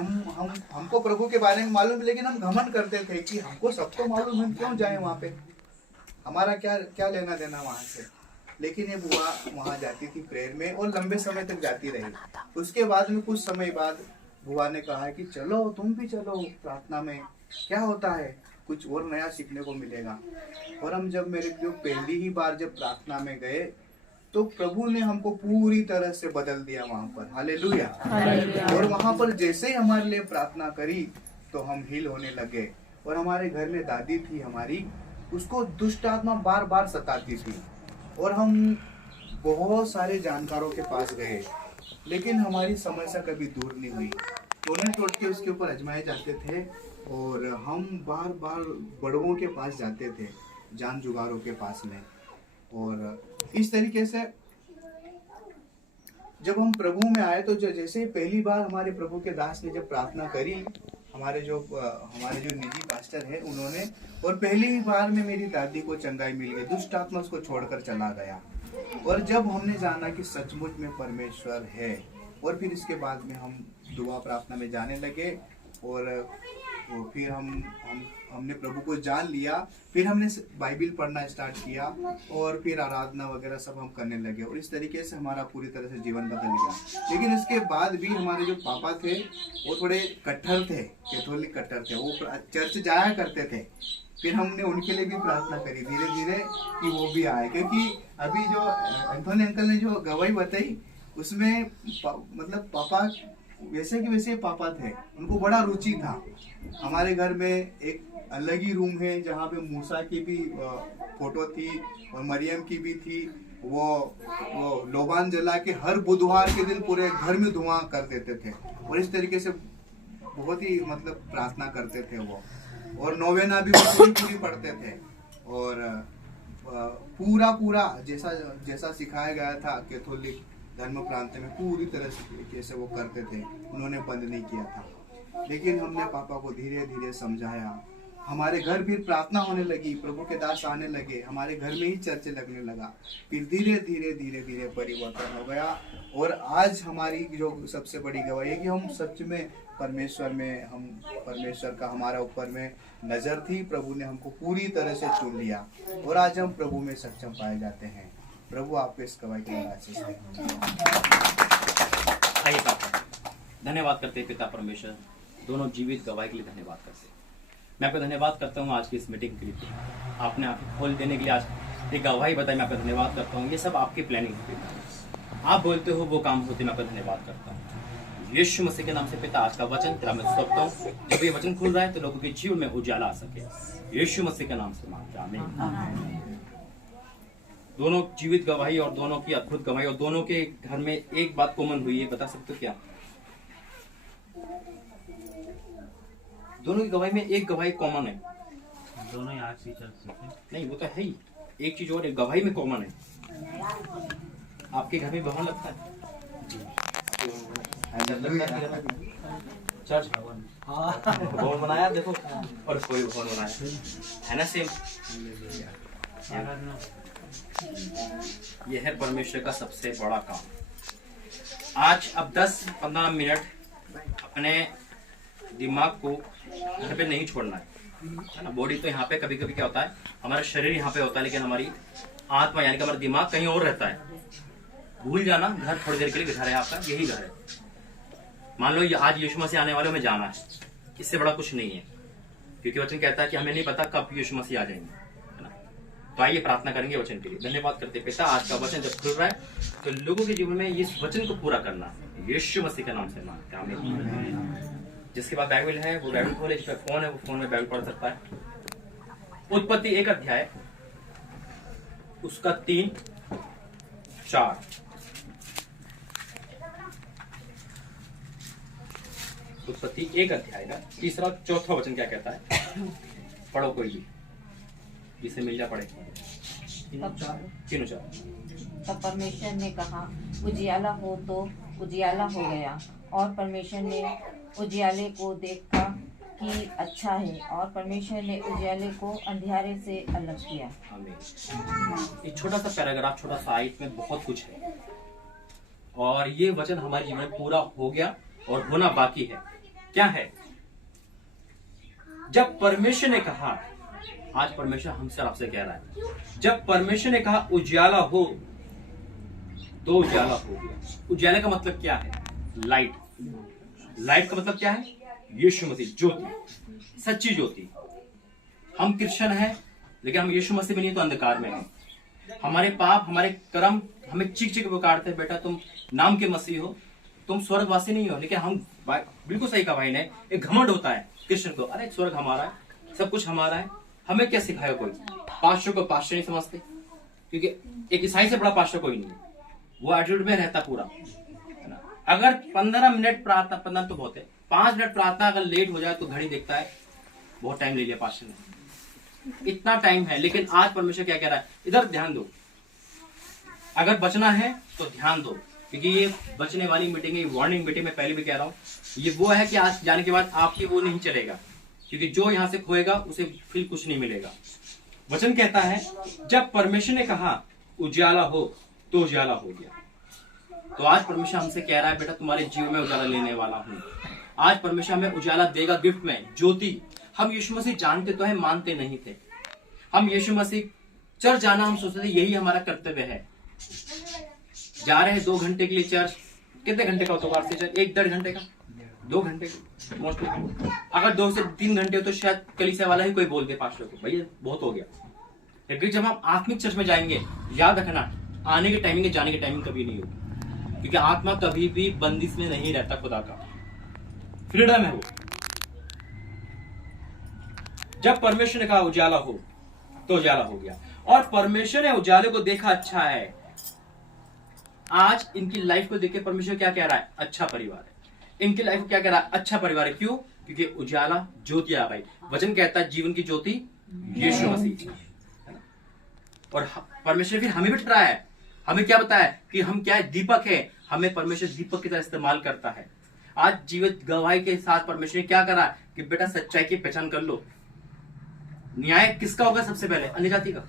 हमको प्रभु के बारे में मालूम, लेकिन हम घमंड करते थे कि हमको सब तो मालूम, हम क्यों जाएं वहाँ पे, हमारा क्या लेना देना वहाँ से। लेकिन ये बुआ वहाँ जाती थी प्रेयर में और लंबे समय तक जाती रही। उसके बाद में कुछ समय बाद बुआ ने कहा कि चलो तुम भी चलो प्रार्थना में, क्या होता है, कुछ और नया सीखने को मिलेगा। और हम जब पहली ही बार जब प्रार्थना में गए तो प्रभु ने हमको पूरी तरह से बदल दिया वहाँ पर। हालेलुया। और वहाँ पर जैसे ही हमारे लिए प्रार्थना करी तो हम हील होने लगे। और हमारे घर में दादी थी हमारी, उसको दुष्ट आत्मा बार बार सताती थी। और हम बहुत सारे जानकारों के पास गए, लेकिन हमारी समस्या कभी दूर नहीं हुई। टोने तोड़ के उसके ऊपर अजमाए जाते थे और हम बार बार बड़ों के पास जाते थे, जान जुगारों के पास में। और इस तरीके से जब हम प्रभु में आए तो जैसे पहली बार हमारे प्रभु के दास ने जब प्रार्थना करी, हमारे जो निजी पास्टर है उन्होंने, और पहली ही बार में मेरी दादी को चंगाई मिल गई, दुष्ट आत्मा उसको छोड़कर चला गया। और जब हमने जाना कि सचमुच में परमेश्वर है, और फिर इसके बाद में हम दुआ प्रार्थना में जाने लगे और फिर हमने प्रभु को जान लिया। फिर हमने बाइबिल पढ़ना स्टार्ट किया और फिर आराधना वगैरह सब हम करने लगे और इस तरीके से हमारा पूरी तरह से जीवन बदल गया। लेकिन इसके बाद भी हमारे जो पापा थे वो थोड़े कट्टर थे, कैथोलिक कट्टर थे, वो चर्च जाया करते थे। फिर हमने उनके लिए भी प्रार्थना करी धीरे धीरे कि वो भी आए, क्योंकि अभी जो एंथोनी अंकल ने जो गवाही बताई उसमें मतलब पापा वैसे के वैसे पापा थे, उनको बड़ा रुचि था। हमारे घर में एक अलग ही रूम है जहाँ पे मूसा की भी फोटो थी और मरियम की भी थी। वो लोबान जला के हर बुधवार के दिन पूरे घर में धुआं कर देते थे और इस तरीके से बहुत ही मतलब प्रार्थना करते थे वो, और नोवेना भी पूरी पढ़ते थे और पूरा जैसा सिखाया गया था कैथोलिक धर्म प्रांत में पूरी तरह से वो करते थे, उन्होंने बंद नहीं किया था। लेकिन हमने पापा को धीरे धीरे समझाया, हमारे घर भी प्रार्थना होने लगी, प्रभु के दास आने लगे, हमारे घर में ही चर्च लगने लगा। फिर धीरे धीरे परिवर्तन हो गया और आज हमारी जो सबसे बड़ी गवाही है कि हम सच में परमेश्वर का हमारा ऊपर में नजर थी, प्रभु ने हमको पूरी तरह से चुन लिया और आज हम प्रभु में सक्षम पाए जाते हैं। प्रभु आपको इस गवाही के लिए आशीष दे। आइए पापा, धन्यवाद करते हैं पिता परमेश्वर, दोनों जीवित गवाही के लिए धन्यवाद करते हैं। मैं आपका धन्यवाद करता हूँ आज की इस मीटिंग के लिए, आपने आंखें खोल देने के लिए आज एक गवाही बताई, मैं आपका धन्यवाद करता हूँ। ये सब आपकी प्लानिंग है, आप बोलते हो वो काम होते, मैं आपका धन्यवाद करता हूँ। यीशु मसीह के नाम से पिता, आज का वचन तेरा मैं सौंपता हूँ, जब ये वचन खुल रहा है तो लोगों के जीवन में उजाला आ सके। यीशु मसीह के नाम से मांगते हैं, आमीन। दोनों जीवित गवाही और दोनों की अद्भुत गवाही और दोनों के घर में एक बात कॉमन हुई है, बता सकते हो क्या? दोनों की गवाही में एक गवाही कॉमन है, दोनों ही आज ही चल सकते। नहीं वो तो है ही, एक चीज और एक गवाही में कॉमन है। आपके घर में भवन लगता है, चर्च भवन बनाया देखो, और कोई भवन बनाया है ना, सेम। यह है परमेश्वर का सबसे बड़ा काम। आज अब 10-15 मिनट अपने दिमाग को घर पे नहीं छोड़ना है। बॉडी तो यहाँ पे कभी कभी क्या होता है, हमारा शरीर यहाँ पे होता है, लेकिन हमारी आत्मा यानी कि हमारा दिमाग कहीं और रहता है। भूल जाना, घर थोड़ी देर के लिए घर है आपका, यही घर है। मान लो आज यीशु मसीह आने वाले, हमें जाना है, इससे बड़ा कुछ नहीं है, क्योंकि वचन कहता है कि हमें नहीं पता कब यीशु मसीह आ जाएंगे, है ना। तो आइए प्रार्थना करेंगे वचन के लिए। धन्यवाद करते पिता, आज का वचन जब खुल रहा है तो लोगों के जीवन में इस वचन को पूरा करना, यीशु मसीह के नाम से मांगते हैं, आमीन। जिसके बाद बाइबल है वो बाइबल खोले, जिसका फोन है वो फोन में बाइबल पढ़ सकता है। उत्पत्ति 1 अध्याय उसका 3-4। उत्पत्ति 1 अध्याय का 3-4 वचन क्या कहता है? पढ़ो कोई भी, जिसे मिल जा पढ़े। 3-4। तब परमेश्वर ने कहा उजियाला हो, तो उजियाला हो गया। और परमेश्वर ने उजियाले को देखा कि अच्छा है, और परमेश्वर ने उजियाले को अंधियारे से अलग किया। एक छोटा सा पैराग्राफ, छोटा सा आयत में बहुत कुछ है, और ये वचन हमारे जीवन में पूरा हो गया और होना बाकी है। क्या है? जब परमेश्वर ने कहा, आज परमेश्वर हमसे आपसे कह रहा है, जब परमेश्वर ने कहा उजियाला हो, तो उजियाला हो गया। उजियाले का मतलब क्या है? लाइट। लाइट का मतलब क्या है? यीशु मसीह, ज्योति, सच्ची ज्योति। हम क्रिश्चियन हैं, लेकिन हम यीशु मसीह में नहीं तो अंधकार में हैं। हमारे पाप, हमारे कर्म हमें चीख चीख पुकारते हैं, बेटा तुम नाम के मसीह हो, तुम स्वर्गवासी नहीं हो। लेकिन हम, बिल्कुल सही कहा भाई ने, एक घमंड होता है क्रिश्चियन को, अरे स्वर्ग हमारा है, सब कुछ हमारा है। हमें क्या सिखाया कोई? पास्टर को पास्टर नहीं समझते, क्योंकि एक ईसाई से बड़ा पास्टर कोई नहीं है, वो एटीट्यूड में रहता पूरा, है ना। अगर 15 मिनट प्रार्थना, 15 तो बहुत है, 5 मिनट प्रार्थना अगर लेट हो जाए तो घड़ी देखता है बहुत टाइम ले लिया पास्टर ने, इतना टाइम है। लेकिन आज परमेश्वर क्या कह रहा है, इधर ध्यान दो, अगर बचना है तो ध्यान दो, क्योंकि ये बचने वाली मीटिंग है, वार्निंग मीटिंग में पहले भी कह रहा हूं, ये वो है कि आज जाने के बाद आपकी वो नहीं चलेगा, क्योंकि जो यहां से खोएगा उसे फिर कुछ नहीं मिलेगा। वचन कहता है जब परमेश्वर ने कहा उजाला हो तो उजाला हो गया। तो आज परमेश्वर हमसे कह रहा है बेटा तुम्हारे जीवन में उजाला लेने वाला हूं। आज परमेश्वर हमें उजाला देगा गिफ्ट में, ज्योति। हम यीशु मसीह जानते तो है, मानते नहीं थे। हम यीशु मसीह चर्च जाना हम सोचते थे यही हमारा कर्तव्य है। जा रहे हैं 2 घंटे के लिए चर्च, कितने घंटे का होता है चर्च? 1-1.5 घंटे का, 2 घंटे का मोस्टली। अगर 2 से 3 घंटे हो तो शायद कलीसिया वाला ही कोई बोल दे पास्टर को भैया बहुत हो गया। लेकिन जब हम आत्मिक चर्च में जाएंगे, याद रखना आने की टाइमिंग जाने की टाइमिंग कभी नहीं होगी, क्योंकि आत्मा कभी भी बंदिश में नहीं रहता, खुदा का फ्रीडम है वो। जब परमेश्वर ने कहा उजाला हो तो उजाला हो गया, और परमेश्वर ने उजाले को देखा अच्छा है। आज इनकी लाइफ को देख के परमेश्वर क्या कह रहा है, अच्छा परिवार है। इनकी लाइफ को क्या कह रहा है, अच्छा परिवार है। क्यों? क्योंकि उजाला ज्योति आ गई। वचन कहता है जीवन की ज्योति यीशु मसीह, और परमेश्वर फिर हमें भी ठहराया है। हमें क्या बताया कि हम क्या है, दीपक है। हमें परमेश्वर दीपक की तरह इस्तेमाल करता है। आज जीवित गवाही के साथ परमेश्वर ने क्या करा कि बेटा सच्चाई की पहचान कर लो। न्याय किसका होगा सबसे पहले? अन्य जाति का,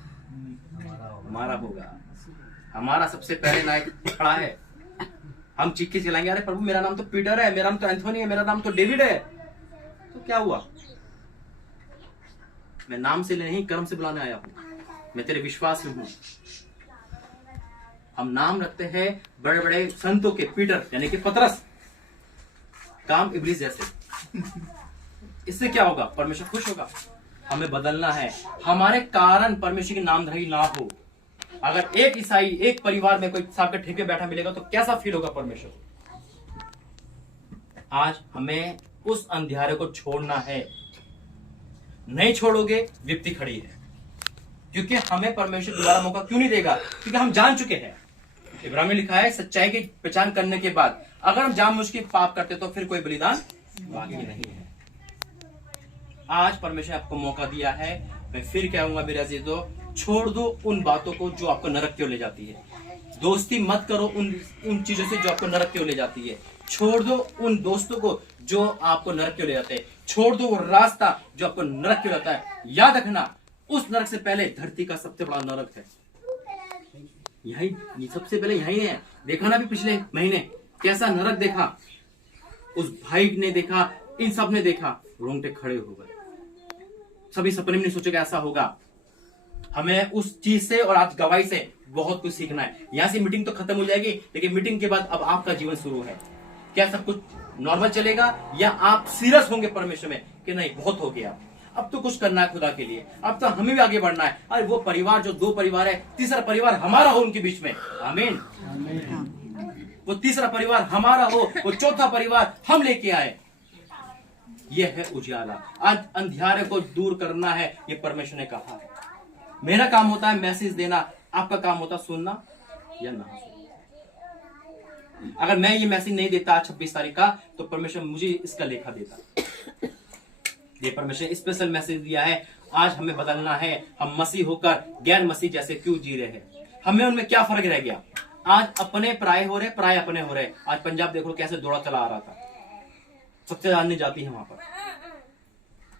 हमारा होगा। हमारा सबसे पहले नायक खड़ा है। हम चीख के चलाएंगे अरे प्रभु मेरा नाम तो पीटर है, मेरा नाम तो एंथोनी है, मेरा नाम तो डेविड है। तो क्या हुआ? मैं नाम से नहीं कर्म से बुलाने आया हूं। मैं तेरे विश्वास में हूं। हम नाम रखते हैं बड़े बड़े संतों के, पीटर यानी कि पतरस, काम इब्लीस जैसे। इससे क्या होगा? परमेश्वर खुश होगा। हमें बदलना है, हमारे कारण परमेश्वर की नामधराई ना हो। अगर एक ईसाई एक परिवार में कोई सांप के ठेके बैठा मिलेगा तो कैसा फील होगा परमेश्वर? आज हमें उस अंधियारे को छोड़ना है। नहीं छोड़ोगे विपत्ति खड़ी है, क्योंकि हमें परमेश्वर दोबारा मौका क्यों नहीं देगा? क्योंकि हम जान चुके हैं। इब्राहिम में लिखा है सच्चाई की पहचान करने के बाद अगर हम जानबूझ के पाप करते तो फिर कोई बलिदान बाकी नहीं है। आज परमेश्वर आपको मौका दिया है। मैं फिर कहूंगा मेरे अजीजों, छोड़ दो उन बातों को जो आपको नरक की ओर ले जाती है। दोस्ती मत करो उन चीजों से जो आपको नरक की ओर ले जाती है। छोड़ दो उन दोस्तों को जो आपको नरक की ओर ले जाते हैं। छोड़ दो वो रास्ता जो आपको नरक की ओर जाता है। याद रखना उस नरक से पहले धरती का सबसे बड़ा नरक है यही, सबसे पहले यही है। देखा ना भी पिछले महीने कैसा नरक देखा, उस भाई ने देखा, इन सब ने देखा, रोंगटे खड़े हो गए। सभी सपने में नहीं सोचे कि ऐसा होगा। हमें उस चीज से और आज गवाही से बहुत कुछ सीखना है। यहां से मीटिंग तो खत्म हो जाएगी, लेकिन मीटिंग के बाद अब आपका जीवन शुरू है। क्या सब कुछ नॉर्मल चलेगा या आप सीरियस होंगे परमेश्वर में कि नहीं बहुत हो गया, अब तो कुछ करना है खुदा के लिए, अब तो हमें भी आगे बढ़ना है। अरे वो परिवार जो 2 परिवार है, तीसरा परिवार हमारा हो उनके बीच में। आमीन। वो तीसरा परिवार हमारा हो, वो चौथा परिवार हम लेके आए। ये है उजाला। आज अंधियारे को दूर करना है, ये परमेश्वर ने कहा है। मेरा काम होता है मैसेज देना, आपका काम होता है सुनना या ना सुनना। अगर मैं ये मैसेज नहीं देता 26 तारीख का तो परमेश्वर मुझे इसका लेखा देता। ये परमेश्वर स्पेशल मैसेज दिया है। आज हमें बदलना है। हम मसीह होकर गैर मसीह जैसे क्यों जी रहे हैं? हमें उनमें क्या फर्क रह गया? आज अपने पराये हो रहे, पराये अपने हो रहे। आज पंजाब देखो कैसे दौड़ा चला आ रहा था, सबसे जानने जाती है वहां पर।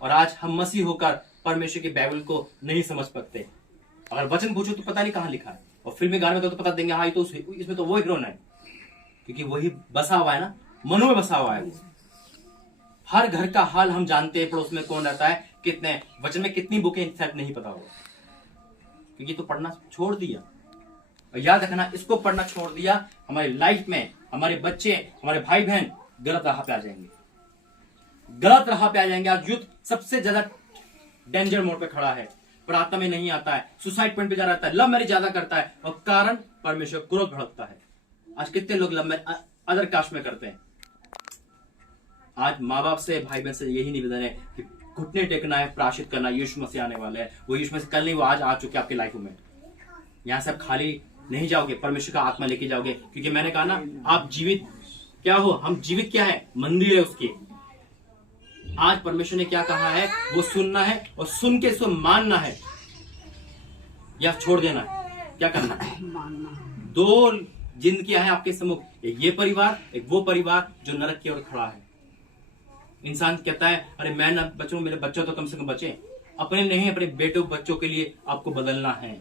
और आज हम मसीह होकर परमेश्वर की बाइबल को नहीं समझ सकते। अगर वचन पूछो तो पता नहीं कहां लिखा है, और फिल्मी गाने में तो पता देंगे हाँ ये तो इसमें तो वो हीरोइन है, क्योंकि वही बसा हुआ है ना, मनो में बसा हुआ है वो। हर घर का हाल हम जानते हैं, पड़ोस में कौन रहता है, कितने वचन में कितनी बुकें शायद नहीं पता होगा, क्योंकि तो पढ़ना छोड़ दिया। और याद रखना इसको पढ़ना छोड़ दिया, हमारी लाइफ में हमारे बच्चे, हमारे भाई बहन गलत राह पे आ जाएंगे, गलत राह पे आ जाएंगे। आज यूथ सबसे ज्यादा डेंजर मोड पे खड़ा है, प्रार्थना में नहीं आता है, सुसाइड पॉइंट पे जा रहता है, लव मैरिज ज्यादा करता है, और कारण परमेश्वर क्रोध भड़कता है। आज कितने लोग लव मैरिज अदर कास्ट में करते हैं। आज माँ बाप से, भाई बहन से यही निवेदन है कि घुटने टेकना है, प्रायश्चित करना। यीशु मसीह आने वाले हैं, वो यीशु मसीह कल नहीं, वो आज आ चुके आपकी लाइफ में। यहाँ से आप खाली नहीं जाओगे, परमेश्वर का आत्मा लेके जाओगे, क्योंकि मैंने कहा ना आप जीवित क्या हो, हम जीवित क्या है, मंदिर है उसकी। आज परमेश्वर ने क्या कहा है वो सुनना है और सुन के इसको मानना है या छोड़ देना है। क्या करना है? दो जिंदगियां हैं आपके सम्मुख, एक ये परिवार, एक वो परिवार जो नरक की ओर खड़ा है। इंसान कहता है अरे मैं ना बचूं, मेरे बच्चे तो कम से कम बचे। अपने नहीं, अपने बेटों बच्चों के लिए आपको बदलना है।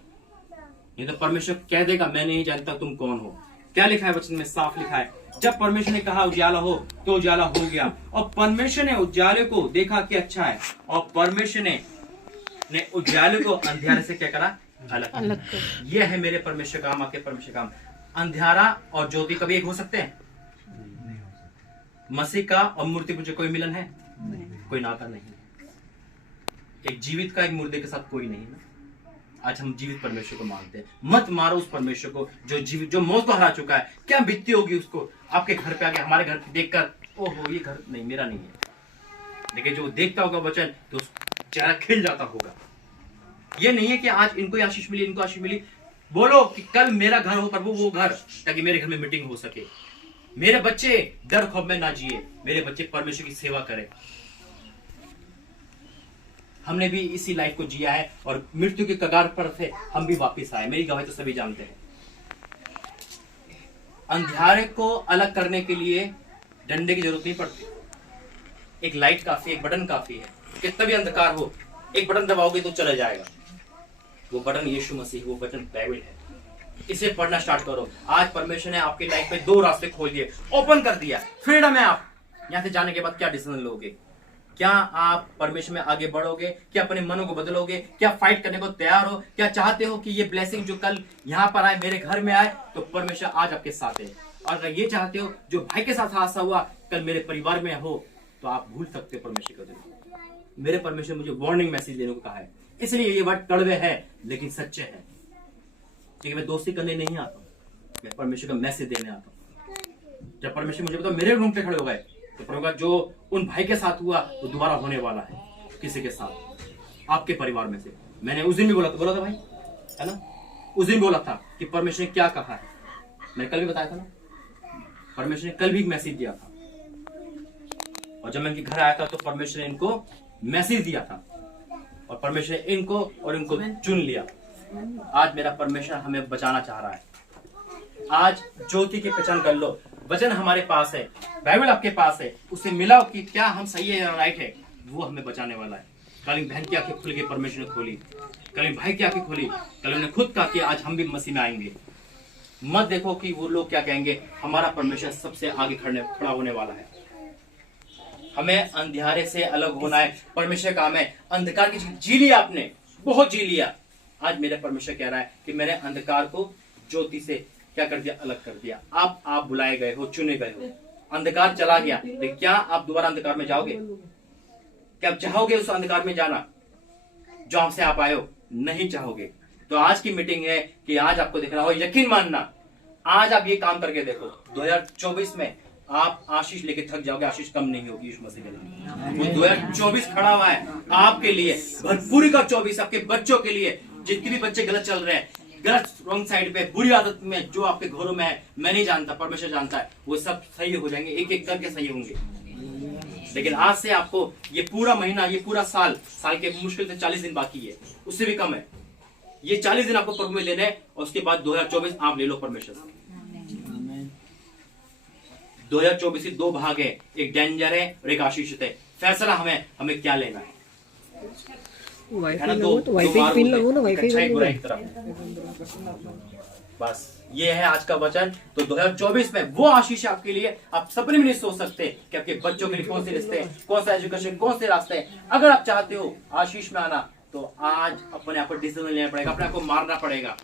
नहीं तो परमेश्वर कह देगा मैं नहीं जानता तुम कौन हो। क्या लिखा है वचन में? साफ लिखा है, जब परमेश्वर ने कहा उजाला हो तो उजाला हो गया। और परमेश्वर ने उजाले को देखा कि अच्छा है, और परमेश्वर ने उजाले को अंधेरे से क्या करा? अलग। यह है मेरे परमेश्वर काम, आपके परमेश्वर काम। अंधेरा और ज्योति कभी एक हो सकते हैं? मसीह का और मूर्ति पूजा कोई मिलन है? कोई नाता नहीं। एक जीवित का एक मुर्दे के साथ कोई नहीं ना। आज हम जीवित परमेश्वर को मानते हैं। मत मारो उस परमेश्वर को जो जीवित, जो मौत को हरा चुका है। क्या बीतती होगी उसको आपके घर पे आके, हमारे घर देखकर, ओहो ये घर नहीं मेरा नहीं है। लेकिन जो देखता होगा वचन तो चेहरा खिल जाता होगा। ये नहीं है कि आज इनको आशीष मिली, इनको आशीष मिली। बोलो कि कल मेरा घर हो प्रभु वो घर, ताकि मेरे घर में मीटिंग हो सके। मेरे बच्चे डर खौफ में ना जिए, मेरे बच्चे परमेश्वर की सेवा करें। हमने भी इसी लाइफ को जिया है और मृत्यु के कगार पर थे, हम भी वापस आए। मेरी गवाही तो सभी जानते हैं। अंधेरे को अलग करने के लिए डंडे की जरूरत नहीं पड़ती। एक लाइट काफी, एक बटन काफी है। कितना भी अंधकार हो, एक बटन दबाओगे तो चला जाएगा। वो बटन यीशु मसीह, वो बटन बाइबल है। इसे पढ़ना स्टार्ट करो। आज परमेश्वर ने आपकी लाइफ में 2 रास्ते खोल दिए, ओपन कर दिया। फ्रीडम है। आप यहां से जाने के बाद क्या डिसीजन लोगे? क्या आप परमेश्वर में आगे बढ़ोगे? क्या अपने मनों को बदलोगे? क्या फाइट करने को तैयार हो? क्या चाहते हो कि ये ब्लेसिंग जो कल यहाँ पर आए, मेरे घर में आए, तो परमेश्वर आज आपके साथ है। और अगर ये चाहते हो जो भाई के साथ हादसा हुआ कल मेरे परिवार में हो, तो आप भूल सकते हो परमेश्वर का दिन। मेरे परमेश्वर मुझे वार्निंग मैसेज देने को कहा है, इसलिए ये वर्ड कड़वे है लेकिन सच्चे है। क्योंकि मैं दोस्ती करने नहीं आता, मैं परमेश्वर का मैसेज देने आता हूँ। जब परमेश्वर मुझे बताओ मेरे रूम पे खड़े हो गए, तो प्रभु जो उन भाई के साथ हुआ वो दोबारा होने वाला है किसी के साथ, आपके परिवार में से। मैंने उस दिन भी बोला था भाई, है ना? उस दिन बोला था कि परमेश्वर ने क्या कहा है। मैंने कल भी बताया था ना, परमेश्वर ने कल भी एक मैसेज दिया था। और जब मैं इनके घर आया था तो परमेश्वर ने इनको मैसेज दिया था, और परमेश्वर ने इनको और इनको चुन लिया। आज मेरा परमेश्वर हमें बचाना चाह रहा है। आज ज्योति की पहचान कर लो। वचन हमारे पास है, बाइबल आपके पास है, उससे मिलाओ कि क्या हम सही है या राइट है। वो हमें बचाने वाला है। कल बहन की आंखें खुल गई, परमेश्वर ने खोली। कल भाई की आंखें खोली, कल उन्होंने खुद कहा कि आज हम भी मसीह में आएंगे। मत देखो कि वो लोग क्या कहेंगे। हमारा परमेश्वर सबसे आगे खड़ा होने वाला है। हमें अंधेरे से अलग होना है। परमेश्वर काम है। अंधकार की जी लिया आपने, बहुत जी लिया। आज मेरा परमेश्वर कह रहा है कि मैंने अंधकार को ज्योति से क्या कर दिया? अलग कर दिया। आप बुलाए गए हो, चुने गए हो। अंधकार चला गया, लेकिन क्या आप दोबारा अंधकार में जाओगे? क्या आप चाहोगे उस अंधकार में जाना जहां से आप आए हो? नहीं चाहोगे। तो आज की मीटिंग है कि आज आपको देखना हो, यकीन मानना। आज आप ये काम करके देखो। 2024 में आप आशीष लेके थक जाओगे, आशीष कम नहीं होगी यीशु मसीह के नाम। 2024 खड़ा हुआ है आपके लिए, भरपूरी का 24 आपके बच्चों के लिए। जितने भी बच्चे गलत चल रहे हैं, गलत रॉन्ग साइड पे, बुरी आदत में जो आपके घरों में है, मैं नहीं जानता, परमेश्वर जानता है, वो सब सही हो जाएंगे, एक एक करके सही होंगे। लेकिन आज से आपको ये पूरा महीना, ये पूरा साल के मुश्किल से 40 दिन बाकी है, उससे भी कम है। ये 40 दिन आपको प्रभु में लेने हैं, और उसके बाद 2024 आप ले लो परमेश्वर से। 2024 के 2 भाग है, एक डेंजर है और एक आशीषित है। फैसला हमें क्या लेना है। बस ये है आज का वचन। तो 2024 में वो आशीष आपके लिए आप सपने में नहीं सोच सकते कि आपके बच्चों के लिए कौन से रिश्ते, कौन सा एजुकेशन, कौन से रास्ते। अगर आप चाहते हो आशीष में आना, तो आज अपने आप को डिसीजन लेना पड़ेगा, अपने आप को मारना पड़ेगा।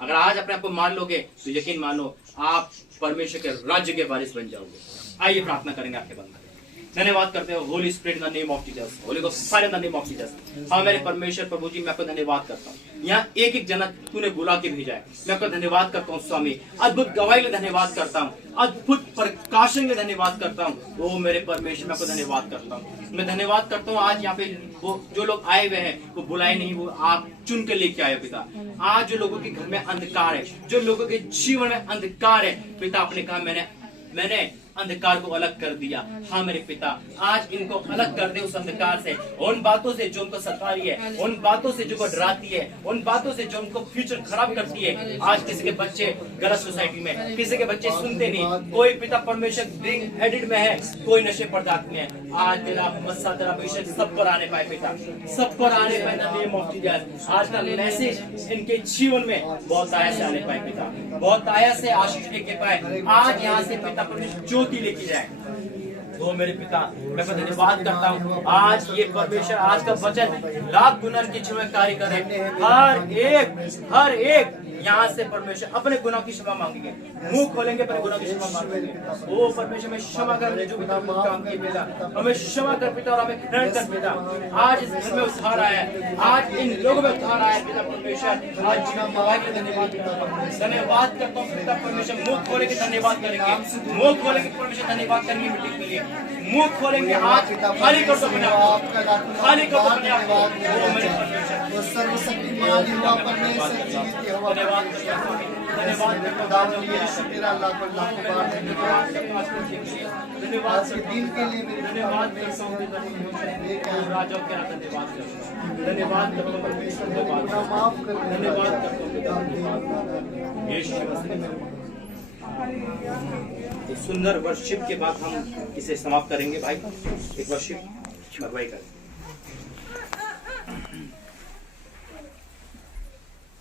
अगर आज अपने आप को मार लोगे तो यकीन मानो आप परमेश्वर के राज्य के वारिस बन जाओगे। आइए प्रार्थना करेंगे आपके बंद। धन्यवाद करते हो Holi spirit in the name of Jesus, Holi ghost fire in the name of Jesus. हाँ मेरे परमेश्वर प्रभु जी, मैं आपको धन्यवाद करता हूँ। यहाँ एक एक जना तूने बुला के भेजा है, मैं आपको धन्यवाद करता हूँ स्वामी। अद्भुत गवाही के लिए धन्यवाद करता हूँ, अद्भुत प्रकाशन के लिए धन्यवाद करता हूँ। ओ मेरे परमेश्वर, मैं आपको धन्यवाद करता हूँ। मैं धन्यवाद करता हूँ आज यहाँ पे वो जो लोग आए हुए हैं, वो बुलाए नहीं, वो आप चुन के लेके आए पिता। आज जो लोगों के घर में अंधकार है, जो लोगों के जीवन में अंधकार है पिता, आपने कहा मैंने अंधकार को अलग कर दिया। हाँ मेरे पिता, आज इनको अलग कर दे उस अंधकार से, उन बातों से जो उनको सता रही है, उन बातों से जो उनको डराती है, उन बातों से जो उनको फ्यूचर खराब करती है। आज किसी के बच्चे गलत सोसाइटी में, किसी के बच्चे सुनते नहीं, कोई पिता परमेश्वर ड्रिंक एडिक्ट में है, कोई नशे पदार्थ में है। आज तेरा मस्सा तेरा परमेश्वर सब पर आने पाए पिता, सब पर आने पाए ना नेम ऑफ जीसस। आज का मैसेज इनके जीवन में बहुत आया से आने पाए पिता, बहुत आया से आशीष लेके पाए। आज यहाँ से पिता परमेश्वर ज्योति लेके जाए। तो मेरे पिता, मैं धन्यवाद करता हूँ। आज ये परमेश्वर आज का वचन लाख गुना की क्षमा कार्य करे। हर एक यहाँ से परमेश्वर अपने गुनाह की क्षमा मांगेंगे, मुंह खोलेंगे अपने गुनाह की क्षमा मांगेंगे। ओ परमेश्वर में क्षमा कर, जो पिता काम किए पिता हमें क्षमा कर पिता, और हमें ग्रहण कर पिता। आज इस घर में उद्धार आया है, आज इन लोगों में उद्धार आया है पिता परमेश्वर। आज जीवन गवाह के धन्यवाद करता हूँ पिता परमेश्वर। मुंह खोलेंगे धन्यवाद करेंगे, मुंह खोलेंगे परमेश्वर धन्यवाद करेंगे मीटिंग के लिए। मुंह खोलेंगे आज खाली कर दो अपने आप, खाली कर दो अपने आप को। ओ मेरे परमेश्वर, सर्वशक्तिमान हुआ परमेश्वर जीवित की हवा धन्यवाद आज के दिन के लिए मेरे धन्यवाद करता हूँ राजा के धन्यवाद करता हूँ परमेश्वर, माफ कर धन्यवाद करता हूँ यीशु मसीह। एक सुंदर वर्शिप के बाद हम इसे समाप्त करेंगे भाई। एक वर्शिप भाई करें।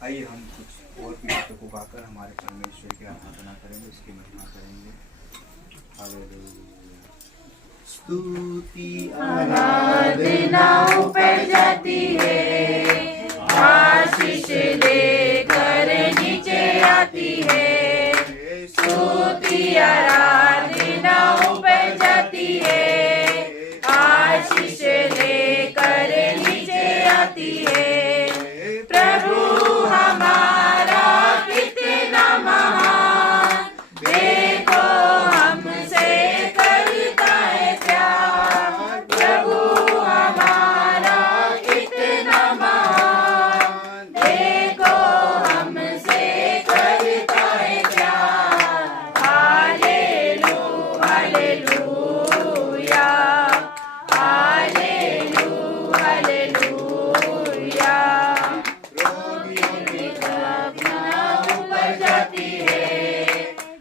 आइए हम कुछ और गीतों को गाकर हमारे परमेश्वर की आराधना करेंगे, उसकी महिमा करेंगे। हालेलुया। स्तुति आराधना ऊपर जाती है, आशीष लेकर नीचे आती है। स्तुति आराधना ऊपर जाती है, आशीष लेकर नीचे आती है। प्रभु हमारा कितना महान, देखो हमसे करता है प्यार। प्रभु हमारा कितना महान, देखो हमसे करता है प्यार। Hallelujah, hallelujah, hallelujah, hallelujah. ऊपर जाती है,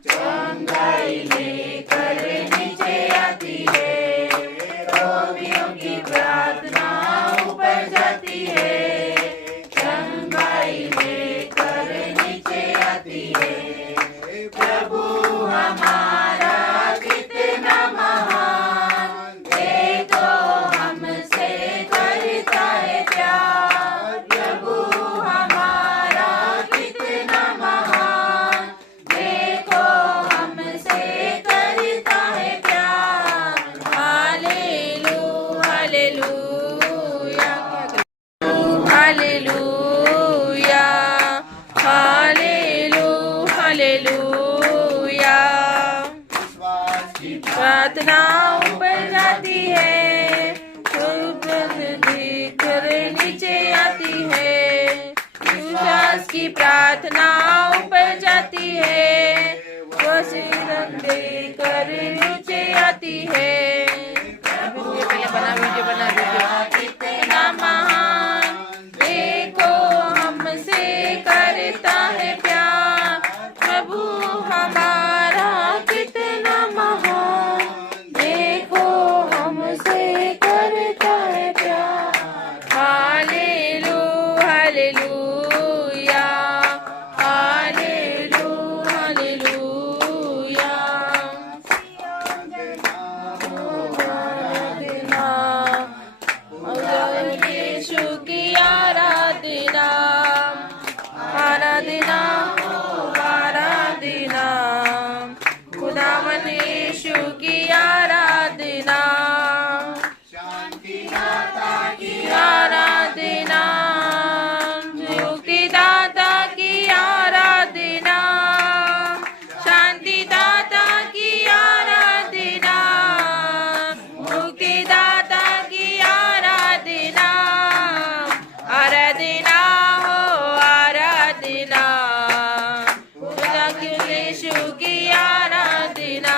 चंगाई लेकर नीचे आती है। रोगियों की प्रार्थना ऊपर जाती है, चंगाई लेकर नीचे आती है। प्रभु हमारा कितना महान, देखो हमसे करता है प्यार। प्रभु हमारा कितना महान, देखो हमसे करता है प्यार। Hallelujah, hallelujah, hallelujah, hallelujah, hallelujah. प्रार्थना ऊपर जाती है, कर नीचे आती है। विश्वास की प्रार्थना ऊपर जाती है, वो सिर देकर नीचे आती है। वीडियो बना कितना महान, देखो हमसे करता है प्यार। प्रभु हमारा कितना महान, देखो हमसे करता है प्यार। Hallelujah, hallelujah, hallelujah, hallelujah. आराधना, यीशु की आराधना, आराधना, आराधना। खुदावन यीशु की आराधना, शांतिदाता की आराधना, मुक्तिदाता की आराधना, शांतिदाता की आराधना, मुक्तिदाता की आराधना। आराधना हो आराधना, खुदा के यीशु की आराधना।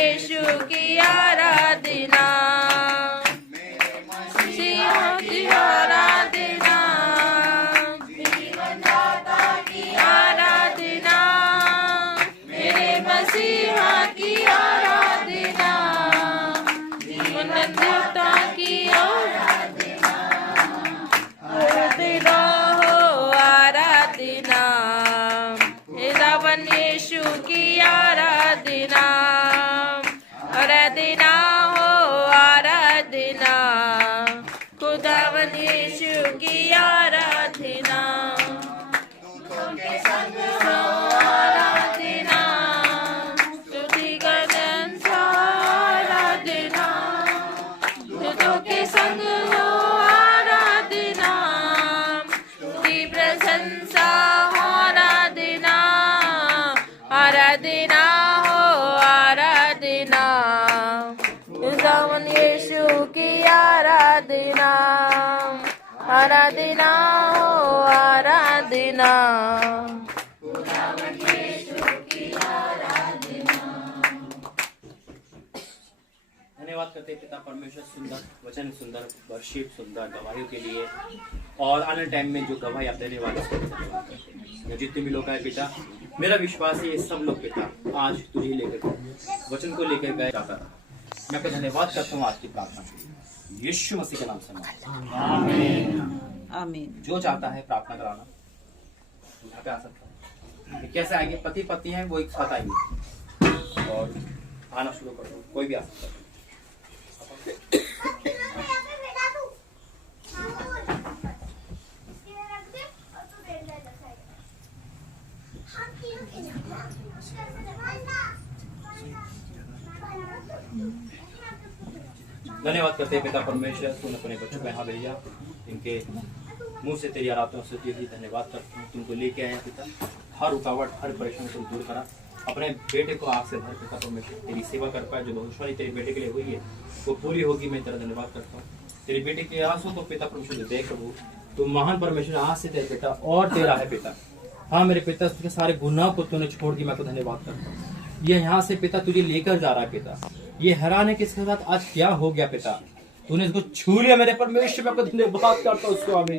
यीशु की आराधना, मसीहा की आराधना, जीवनदाता की आराधना, मेरे मसीहा की आराधना, जीवनदाता की आराधना, आराधना हो आराधना, खुदावन यीशु की आराधना, आराधना हो आराधना, खुदावन यीशु की आराधना, दुखों के संग हो आराधना, स्तुति गान आराधना, दुखों के संग हो आराधना, स्तुति प्रशंसा आराधना, आराधना हो आराधना, खुदावन यीशु की आराधना, आराधना हो आराधना, खुदावन यीशु की आराधना। धन्यवाद करते हैं पिता परमेश्वर सुंदर वचन, सुंदर वर्शिप, सुंदर गवाहियों के लिए, और आने टाइम में जो गवाही आप देने वाले हैं, जितने भी लोग आए पिता, मेरा विश्वास है ये सब लोग पिता आज तुझे लेकर वचन को लेकर गए जाता था। मैं आपका धन्यवाद करता हूँ आज की प्रार्थना यीशु मसीह के नाम से आमीन। जो चाहता है प्रार्थना कराना यहाँ पे आ सकता है। कैसे आएंगे? पति पत्नी है वो एक साथ आएंगे और आना शुरू कर दो, कोई भी आ सकता है। धन्यवाद करते हैं पिता परमेश्वर, तूने अपने बच्चों को यहाँ भेजा, इनके मुंह से तेरी आराधना स्तुति की धन्यवाद करता हूँ। तुमको लेके आया पिता, हर रुकावट हर परेशानी तुम दूर करा, अपने बेटे को आग से भर पिता परमेश्वर तेरी सेवा कर पाए। जो भविष्यवाणी तेरे बेटे के लिए हुई है वो पूरी होगी। मैं तेरा धन्यवाद करता हूँ तेरे बेटे के आंसू को पिता परमेश्वर देख प्रभु, तुम महान परमेश्वर आज से तेरे बेटा और तेरा है पिता। हाँ मेरे पिता के सारे गुनाह को तूने छोड़ दिया, मैं तो धन्यवाद करता हूँ। ये यहाँ से पिता तुझे लेकर जा रहा है पिता, ये हैरान है कि इसके साथ आज क्या हो गया पिता, तूने इसको छू लिया मेरे परमेश्वर, मैं आपको धन्यवाद करता हूँ स्वामी।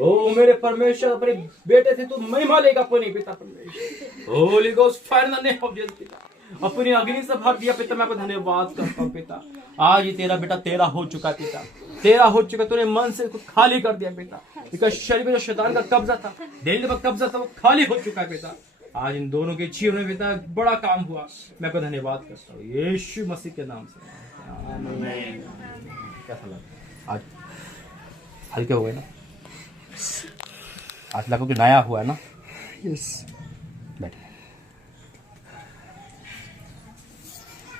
ओ मेरे परमेश्वर, अपने बेटे से तू महिमा लेगा अपनी पिता परमेश्वर। Holi ghost fire in the name of Jesus पिता, अपनी अग्नि से भर दिया पिता, मैं आपको धन्यवाद करता हूँ पिता। आज ही तेरा बेटा तेरा हो चुका पिता, तेरा हो चुका, तूने मन से खाली कर दिया पिता। इसका शरीर में जो शैतान का कब्जा था, दिल का कब्जा था, वो खाली हो चुका है पिता। आज इन दोनों के जीवन में पिता बड़ा काम हुआ, मैं आपको धन्यवाद करता हूँ यीशु मसीह के नाम से। आमीन। कैसा लगा? आज हल्के हो गए ना, आज लगो कि नया हुआ है ना। यस, बैठे।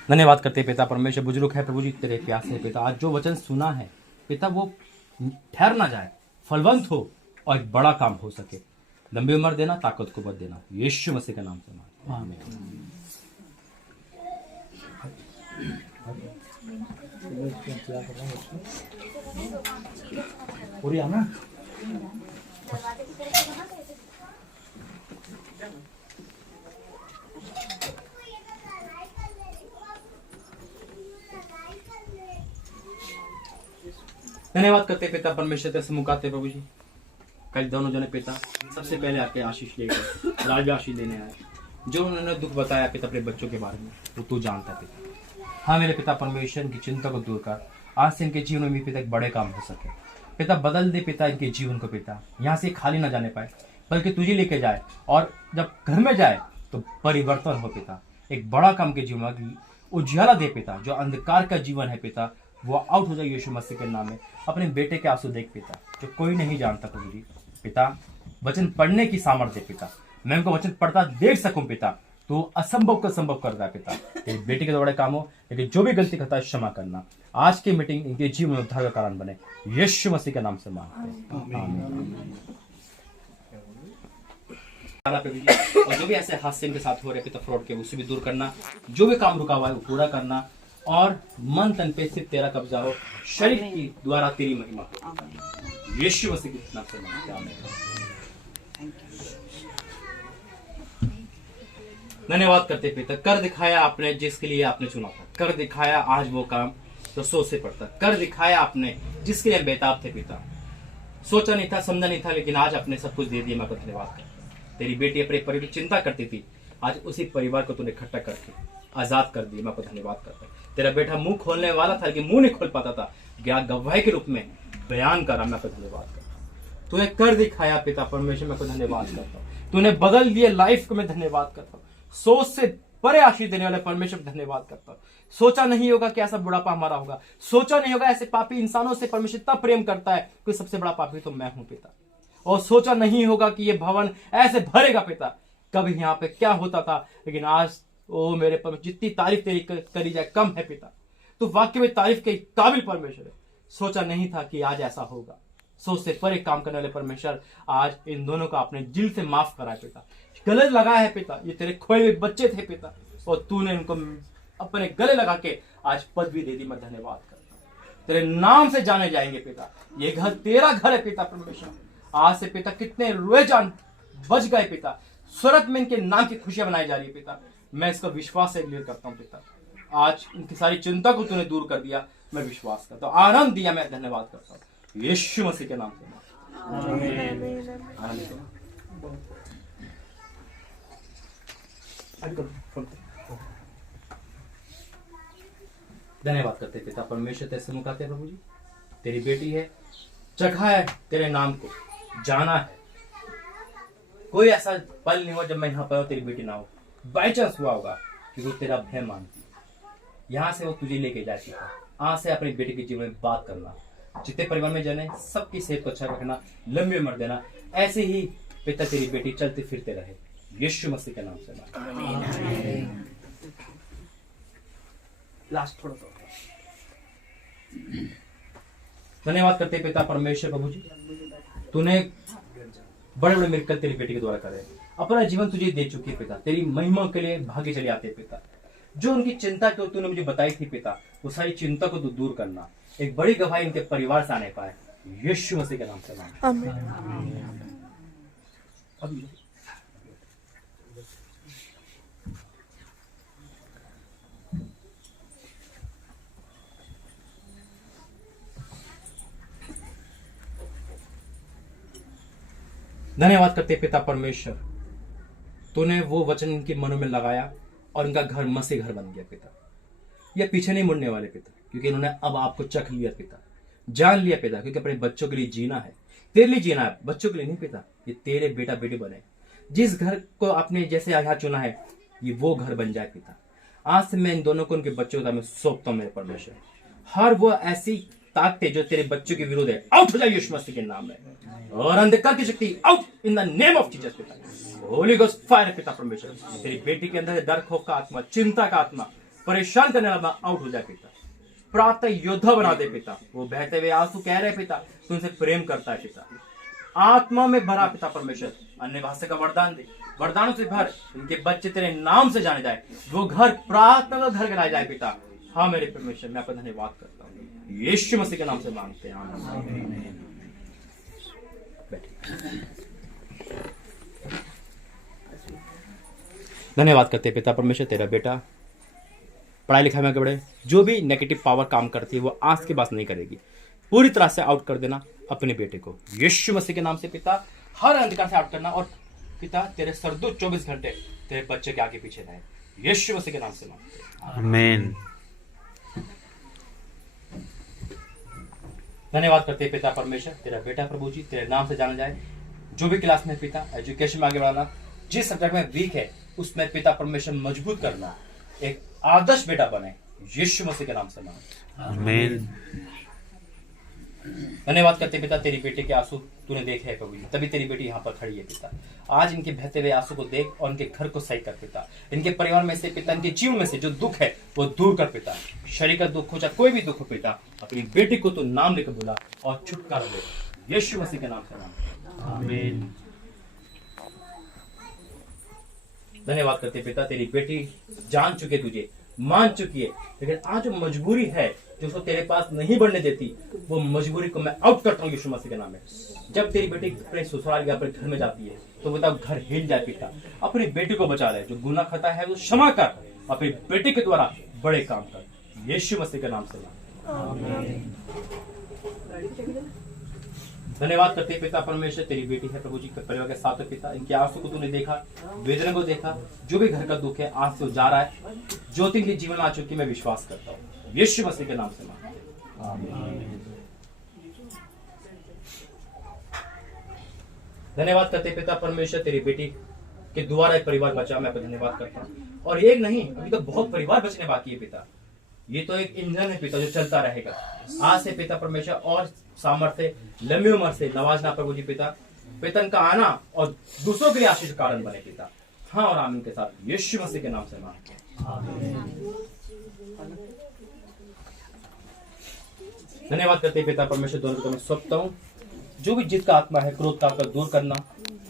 धन्यवाद करते पिता परमेश्वर, बुजुर्ग है प्रभु जी तेरे प्यास है पिता, आज जो वचन सुना है पिता वो ठहर ना जाए, फलवंत हो और एक बड़ा काम हो सके। लंबी उम्र देना, ताकत को बद देना, यीशु मसीह के नाम से आमीन। पूरी आना। धन्यवाद करते पिता परमेश्वर तेरे से मुकाते प्रभु जी, कल दोनों जने पिता सबसे पहले आके आशीष लेकर आज भी आशीष लेने आए। जो उन्होंने दुख बताया पिता अपने बच्चों के बारे में वो तू जानता पिता। हाँ मेरे पिता परमेश्वर, इनकी चिंता को दूर कर, आज से इनके जीवन में पिता एक बड़े काम हो सके पिता। बदल दे पिता इनके जीवन को पिता, यहाँ से खाली ना जाने पाए बल्कि तुझे लेके जाए, और जब घर में जाए तो परिवर्तन हो पिता। एक बड़ा काम के जीवन में उजाला दे पिता, जो अंधकार का जीवन है पिता वो आउट हो जाए यीशु मसीह के नाम में। अपने बेटे के आंसू देख पिता, जो कोई नहीं जानता प्रभु जी पिता। वचन पढ़ने की सामर्थ्य पिता, मैं उनको वचन पढ़ता देख सकूं पिता, तो असंभव को संभव कर रहा है पिता। तेरे बेटे के बड़े काम हो, लेकिन जो भी गलती करता है क्षमा करना। आज की मीटिंग इनके जीवन में उद्धार का कारण बने, यीशु मसीह के नाम से मांगते हैं आमीन। और जो भी ऐसे हादसे इनके साथ हो रहे पिता, फ्रॉड के, उसे भी दूर करना। जो भी काम रुका हुआ है वो पूरा करना, और मन तन पे सिर्फ तेरा कब्जा हो, शरीर की द्वारा तेरी महिमा हो, यीशु मसीह के नाम से मांगते हैं आमीन। धन्यवाद करते पिता, कर दिखाया आपने जिसके लिए आपने चुना था, कर दिखाया आज वो काम तो सोच से पड़ता, कर दिखाया आपने जिसके लिए हम बेताब थे पिता, सोचा नहीं था, समझा नहीं था, लेकिन आज आपने सब कुछ दे दिया। मैं धन्यवाद करता। तेरी बेटी अपने परिवार की चिंता करती थी, आज उसी परिवार को तूने इकट्ठा करके आजाद कर दिया। मैं धन्यवाद करता। तेरा बेटा मुंह खोलने वाला था लेकिन मुंह नहीं खोल पाता था, गया गवाही के रूप में बयान करा। मैं धन्यवाद करता। तूने कर दिखाया पिता परमेश्वर, मैं धन्यवाद करता हूँ। तूने बदल दिए लाइफ को, मैं धन्यवाद करता हूँ। सोच से परे आशीष देने वाले परमेश्वर धन्यवाद करता हूँ। सोचा नहीं होगा कि ऐसा बुढ़ापा हमारा होगा, सोचा नहीं होगा ऐसे पापी इंसानों से परमेश्वर इतना प्रेम करता है कि सबसे बड़ा पापी तो मैं हूं पिता। और सोचा नहीं होगा कि ये भवन ऐसे भरेगा पिता, कभी यहाँ पे क्या होता था, लेकिन आज ओ मेरे परमेश्वर जितनी तारीफ तेरी करी जाए कम है पिता। तू वाक्य में तारीफ के काबिल परमेश्वर है। सोचा नहीं था कि आज ऐसा होगा। सोच से परे काम करने वाले परमेश्वर आज इन दोनों का अपने दिल से माफ करा है पिता। गले लगा है पिता, ये तेरे खोए हुए बच्चे थे पिता, और तूने इनको अपने गले लगा के आज पदवी दे दी। मैं धन्यवाद करता हूं। तेरे नाम से जाने जाएंगे पिता। ये घर तेरा घर है पिता परमेश्वर। आज से पिता कितने रोए जान बच गए पिता, स्वर्ग में इनके नाम की खुशियां बनाई जा रही है पिता। मैं इसका विश्वास से क्लियर करता हूँ पिता। आज इनकी सारी चिंता को तूने दूर कर दिया, मैं विश्वास करता हूँ। आनंद दिया, मैं धन्यवाद करता हूँ यीशु मसीह के नाम से। धन्यवाद करते पिता परमेश्वर, तेरे सम्मुख आते प्रभु जी। तेरी बेटी है, चखा है तेरे नाम को, जाना है। कोई ऐसा पल नहीं हुआ जब मैं यहाँ पर तेरी बेटी ना हो। बाई चांस हुआ होगा कि वो तेरा भय मानती, यहाँ से वो तुझे लेके जाती है। आज से अपनी बेटी के जीवन में बात करना, जितने परिवार में जाने सबकी सेहत को अच्छा रखना, लंबी उम्र देना। ऐसे ही पिता तेरी बेटी चलते फिरते रहे यीशु मसीह के नाम से। लास्ट थोड़ा सा धन्यवाद करते पिता परमेश्वर प्रभु जी। तूने बड़े बड़े मिरेकल तेरी बेटी के द्वारा करे, अपना जीवन तुझे दे चुकी है पिता। तेरी महिमा के लिए भागे चले आते पिता। जो उनकी चिंता तो तूने मुझे बताई थी पिता, वो सारी चिंता को तू दूर करना। एक बड़ी गवाही इनके परिवार से आने पाए यीशु मसीह के नाम से। धन्यवाद करते पिता परमेश्वर, तूने वो वचन इनके मनों में लगाया और इनका घर मसीह घर बन गया पिता। ये पीछे नहीं मुड़ने वाले पिता, क्योंकि इन्होंने अब आपको चख लिया पिता, जान लिया पिता। क्योंकि अपने बच्चों के लिए जीना है, तेरे लिए जीना है, बच्चों के लिए नहीं पिता। ये तेरे बेटा बेटी बने। जिस घर को आपने जैसे यहाँ चुना है, ये वो घर बन जाए पिता। आज से मैं इन दोनों को उनके बच्चों का मैं सौंपता हूँ मेरे परमेश्वर। हर वो ऐसी ताकतें जो तेरे बच्चों के विरोध है, आउट हो जाए यीशु मसीह के नाम में। और अंधकार की शक्ति out in the name of Jesus पिता। होली गोस्ट फायर पिता परमेश्वर। तेरी बेटी के अंदर डर खौफ का आत्मा, चिंता का आत्मा, परेशान करने वाला आउट हो जाए पिता। प्रातः योद्धा बना दे पिता। वो बहते हुए आंसू कह रहे पिता, तुमसे प्रेम करता है पिता। आत्मा में भरा पिता परमेश्वर, अन्य भाषा का वरदान दे, वरदानों से भर। इनके बच्चे तेरे नाम से जाने जाए, वो घर प्रार्थना का घर बनाया जाए पिता। हाँ मेरे परमेश्वर, मैं आपका धन्यवाद करता हूँ यीशु मसीह के नाम से मांगते हैं। धन्यवाद करते पिता परमेश्वर। तेरा बेटा पढ़ाई लिखाई में आगे बढ़े, जो भी नेगेटिव पावर काम करती है वो आज के बाद नहीं करेगी। पूरी तरह से आउट कर देना अपने बेटे को यीशु मसीह के नाम से पिता। हर अंधकार से आउट करना, और पिता तेरे सरदूत 24 घंटे तेरे बच्चे के आगे पीछे रहे यीशु मसीह के नाम से मांगते हैं। आमीन। धन्यवाद करते हैं पिता परमेश्वर। तेरा बेटा प्रभु जी तेरे नाम से जाना जाए। जो भी क्लास में पिता एजुकेशन में आगे बढ़ाना, जिस सब्जेक्ट में वीक है उसमें पिता परमेश्वर मजबूत करना, एक आदर्श बेटा बने यीशु मसीह के नाम से मांगते हैं। आमीन। धन्यवाद करते पिता, तेरी बेटी के आंसू तूने देखे है प्रभु जी, तभी तेरी बेटी यहाँ पर खड़ी है पिता। आज इनके बहते हुए आंसू को देख और इनके घर को सही कर पिता। इनके परिवार में से पिता, इनके जीवन में से जो दुख है वो दूर कर पिता। शरीर का दुख हो चाहे कोई भी दुख हो पिता, अपनी बेटी को तो नाम लेकर बुला और छुटकारा दे यीशु मसीह के नाम से मांगते हैं। आमीन। धन्यवाद करते पिता, तेरी बेटी जान चुके तुझे, मान चुकी है, लेकिन आज जो मजबूरी है जो उसको तेरे पास नहीं बढ़ने देती, वो मजबूरी को मैं आउट करता हूँ यीशु मसीह के नाम में। जब तेरी बेटी अपने ससुराल या अपने घर में जाती है तो बता घर हिल जाए पिता, अपनी बेटी को बचा ले, जो गुनाह खाता है वो क्षमा कर, अपनी बेटी के द्वारा बड़े काम कर, यीशु मसीह के नाम से। धन्यवाद करते हैं पिता परमेश्वर, तेरी बेटी है प्रभु जी के परिवार के साथ है पिता, इनके आंसू को तूने देखा, वेदना को देखा, जो भी घर का दुख है आज से जा रहा है, ज्योति के जीवन में आ चुकी, मैं विश्वास करता हूँ यीशु मसीह के नाम से मांगते हैं, आमीन। धन्यवाद करते पिता परमेश्वर, तेरी बेटी के द्वारा एक परिवार बचा, मैं धन्यवाद करता हूँ। और एक नहीं, अभी तो बहुत परिवार बचने बाकी है पिता, ये तो एक इंजन है पिता जो चलता रहेगा। आज से पिता परमेश्वर और सामर्थ्य लंबी उम्र से नवाजना प्रभु जी पिता, वेतन का आना और दूसरों के लिए आशीष का कारण बने पिता। हाँ और आमीन के साथ यीशु मसीह के नाम से मांगते हैं। धन्यवाद करते पिता परमेश्वर, दोनों को मैं सौंपता हूँ। जो भी जिसका आत्मा है, क्रोध का आत्मा दूर करना,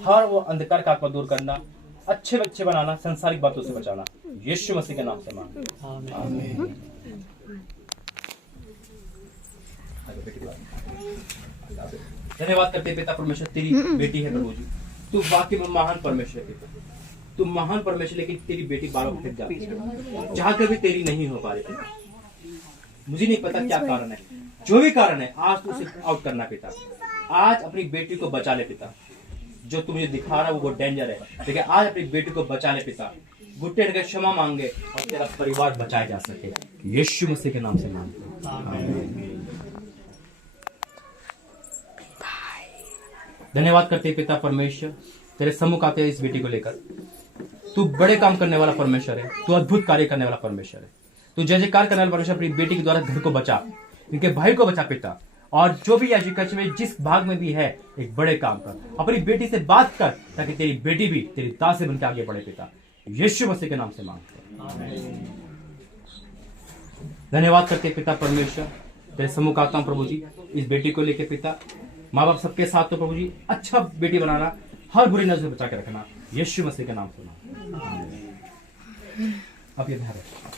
हर वो अंधकार का आत्मा दूर करना, अच्छे बच्चे बनाना, संसारिक बातों से बचाना, यीशु मसीह के नाम से मांगते हैं, आमीन। धन्यवाद करते पिता परमेश्वर, तेरी बेटी है प्रभु जी, तू वाकई में महान परमेश्वर है पिता, तू महान परमेश्वर, लेकिन तेरी बेटी बालों फिर जाती है, जहां कभी तेरी नहीं हो पा रही। मुझे नहीं पता क्या कारण है, जो भी कारण है आज तू उसे आउट करना पिता, आज अपनी बेटी को बचा ले पिता, जो तू मुझे दिखा रहा है वो डेंजर है, लेकिन आज अपनी बेटी को बचा ले पिता, घुटने टेक क्षमा मांगे और तेरा परिवार बचाया जा सके, यीशु मसीह के नाम से मांगते हैं। धन्यवाद करते पिता परमेश्वर, तेरे सम्मुख आते हैं इस बेटी को लेकर, तू बड़े काम करने वाला परमेश्वर है, तू अद्भुत कार्य करने वाला परमेश्वर है, तू जय जयकार करने वाला परमेश्वर, अपनी बेटी के द्वारा घर को बचा, इनके भाई को बचा पिता, और जो भी याजिकच में जिस भाग में भी है एक बड़े काम कर, अपनी बेटी से बात कर ताकि तेरी बेटी भी तेरी दास से बनकर आगे बढ़े पिता, यीशु मसीह के नाम से मांगते हैं। धन्यवाद करते पिता परमेश्वर, तेरे सम्मुख आता हूं प्रभु जी इस बेटी को लेके पिता, माँ बाप सबके साथ तो प्रभु जी अच्छा बेटी बनाना, हर बुरी नजर से बचा के रखना, यीशु मसीह के नाम से मांगते हैं। अब ये ध्यान रखो।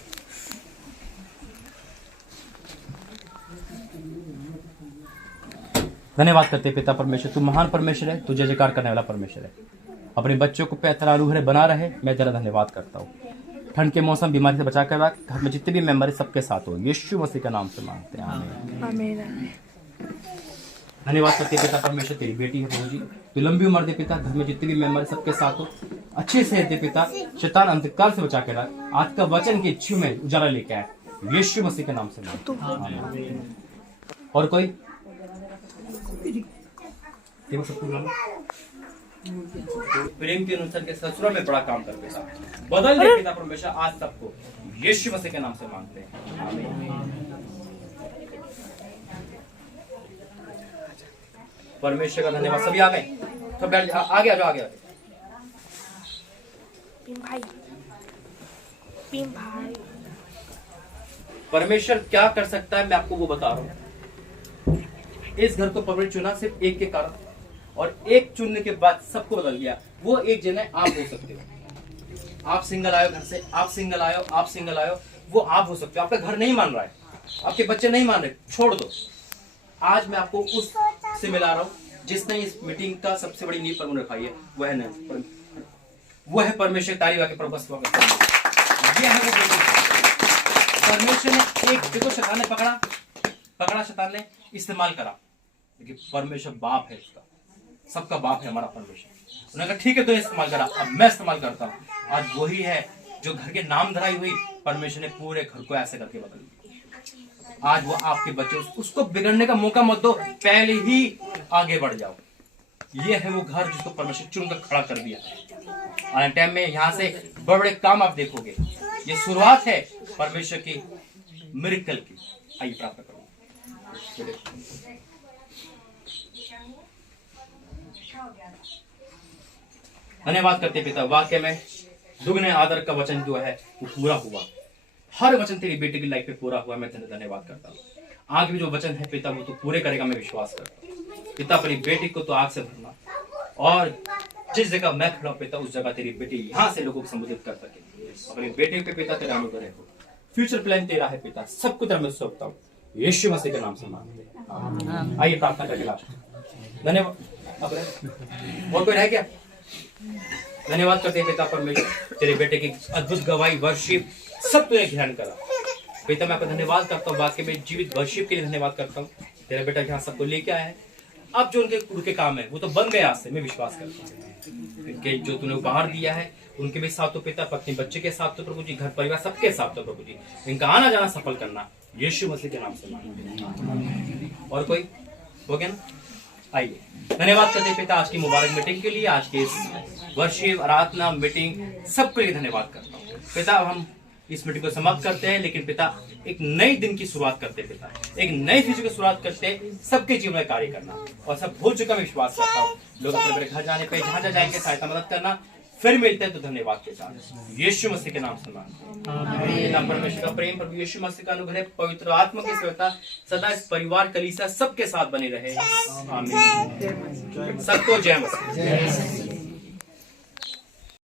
धन्यवाद करते पिता परमेश्वर, तू महान परमेश्वर है, तू जय जयकार करने वाला परमेश्वर है, अपने बच्चों को पैतरा रूह बना रहे, मैं तेरा धन्यवाद करता हूँ। ठंड के मौसम बीमारी से बचा कर रख, घर में जितने भी मेंबर है सबके साथ हो, यीशु मसीह का नाम से मांगते हैं, आमीन। धन्यवाद करते पिता परमेश्वर, तेरी बेटी है प्रभु जी, तू लंबी उम्र दे पिता, घर में जितने भी मेंबर है सबके साथ हो, अच्छे से दे पिता, शैतान अंधकार से बचा के रख, आज का वचन की इच्छा में उजाला लेके आए, यीशु मसीह के नाम से मांगते हैं, आमीन। और कोई प्रेम के अनुसार के ससुराल में बड़ा काम कर पिता, बदल दे पिता परमेश्वर आज सबको, यीशु मसीह के नाम से मांगते हैं, आमीन। परमेश्वर का धन्यवाद। सभी आ गए, सब बैठ आगे आ जाओ, आगे भाई। परमेश्वर क्या कर सकता है मैं आपको वो बता रहा हूँ। इस घर को परमेश्वर चुना सिर्फ एक के कारण, और एक चुनने के बाद सबको बदल गया। वो एक जन है, आप हो सकते हो। आप सिंगल आयो घर से, आप सिंगल आयो, आप सिंगल आयो, वो आप हो सकते हो। आपका घर नहीं मान रहा है, आपके बच्चे नहीं मान रहे, छोड़ दो। आज मैं आपको उस से मिला रहा हूँ जिसने इस मीटिंग का सबसे बड़ी नींव पर रखाई है, वह है परमेश्वर। तारीफ आके प्रभु ये है वो परमेश्वर ने एक देखो, शैतान ने पकड़ा, शैतान ने इस्तेमाल करा, लेकिन परमेश्वर बाप है, उसका सबका बाप है हमारा परमेश्वर। उन्होंने कहा ठीक है तो इस्तेमाल करा, अब मैं इस्तेमाल करता हूँ। आज वही है जो घर के नाम धराई हुई, परमेश्वर ने पूरे घर को ऐसे करके बदल दिया। आज वो आपके बच्चे, उसको बिगड़ने का मौका मत दो, पहले ही आगे बढ़ जाओ। ये है वो घर जिसको परमेश्वर चुनकर खड़ा कर दिया। आने टाइम में यहाँ से बड़े बड़े काम आप देखोगे। ये शुरुआत है परमेश्वर की मिरेकल की। आइए प्रार्थना करो। धन्यवाद करते पिता, वाक्य में दुगने आदर का वचन जो है वो पूरा हुआ। हर वचन तेरी बेटी की लाइफ पे पूरा हुआ। मैं तेरे धन्यवाद करता हूँ। आगे भी जो वचन है पिता वो तो पूरे करेगा, मैं विश्वास करता हूँ। पिता अपनी बेटी को तो आग से भरना, और जिस जगह मैं खड़ा हूं पिता उस जगह तेरी बेटी यहाँ से लोगों को संबोधित कर सके। अपनी बेटी पे पिता तेरा अनुग्रह हो। फ्यूचर प्लान तेरा है पिता, सब कुछ मैं सौंपता हूँ, यीशु मसीह के नाम से मांगते हैं। आइए प्रार्थना करके लास्ट। धन्यवाद। अब और कोई है क्या? धन्यवाद करते हैं पिता परमेश्वर, तेरे बेटे की अद्भुत गवाही, वर्शिप सब तुझे ध्यान करा। पिता मैं आपका धन्यवाद करता हूँ, वाकई में जीवित वर्शिप के लिए धन्यवाद करता हूँ। तेरा बेटा जहाँ सबको लेके आया है, अब जो उनके काम है वो तो बन गया, आज से मैं विश्वास करता हूँ। इनके जो तूने उपहार दिया है उनके भी साथ तो पिता, पत्नी बच्चे के साथ तो प्रभु जी, घर परिवार सबके साथ तो प्रभु जी, इनका आना जाना सफल करना, यीशु मसीह के नाम से मांगते। और कोई हो गया ना? आइए धन्यवाद करते पिता आज की मुबारक मीटिंग के लिए, आज के इस वर्शिप आराधना मीटिंग सबके लिए धन्यवाद करता हूँ पिता। अब हम इस मीटिंग को समाप्त करते हैं, लेकिन पिता एक नई दिन की शुरुआत करते हैं पिता, एक नई चीज की शुरुआत करते हैं, सबके जीवन में कार्य करना। और सब हो चुका मैं विश्वास करता हूँ। लोग अपने घर जाने पे जहां जहां जाएंगे सहायता मदद करना, फिर मिलते हैं तो धन्यवाद के साथ, यीशु मसीह के नाम से मांगते हैं। पिता परमेश्वर का प्रेम, प्रभु यीशु मसीह का अनुग्रह, पवित्र आत्मा की सेवता सदा इस परिवार कलीसिया सबके साथ बनी रहे। आमीन। सबको जय मसीह।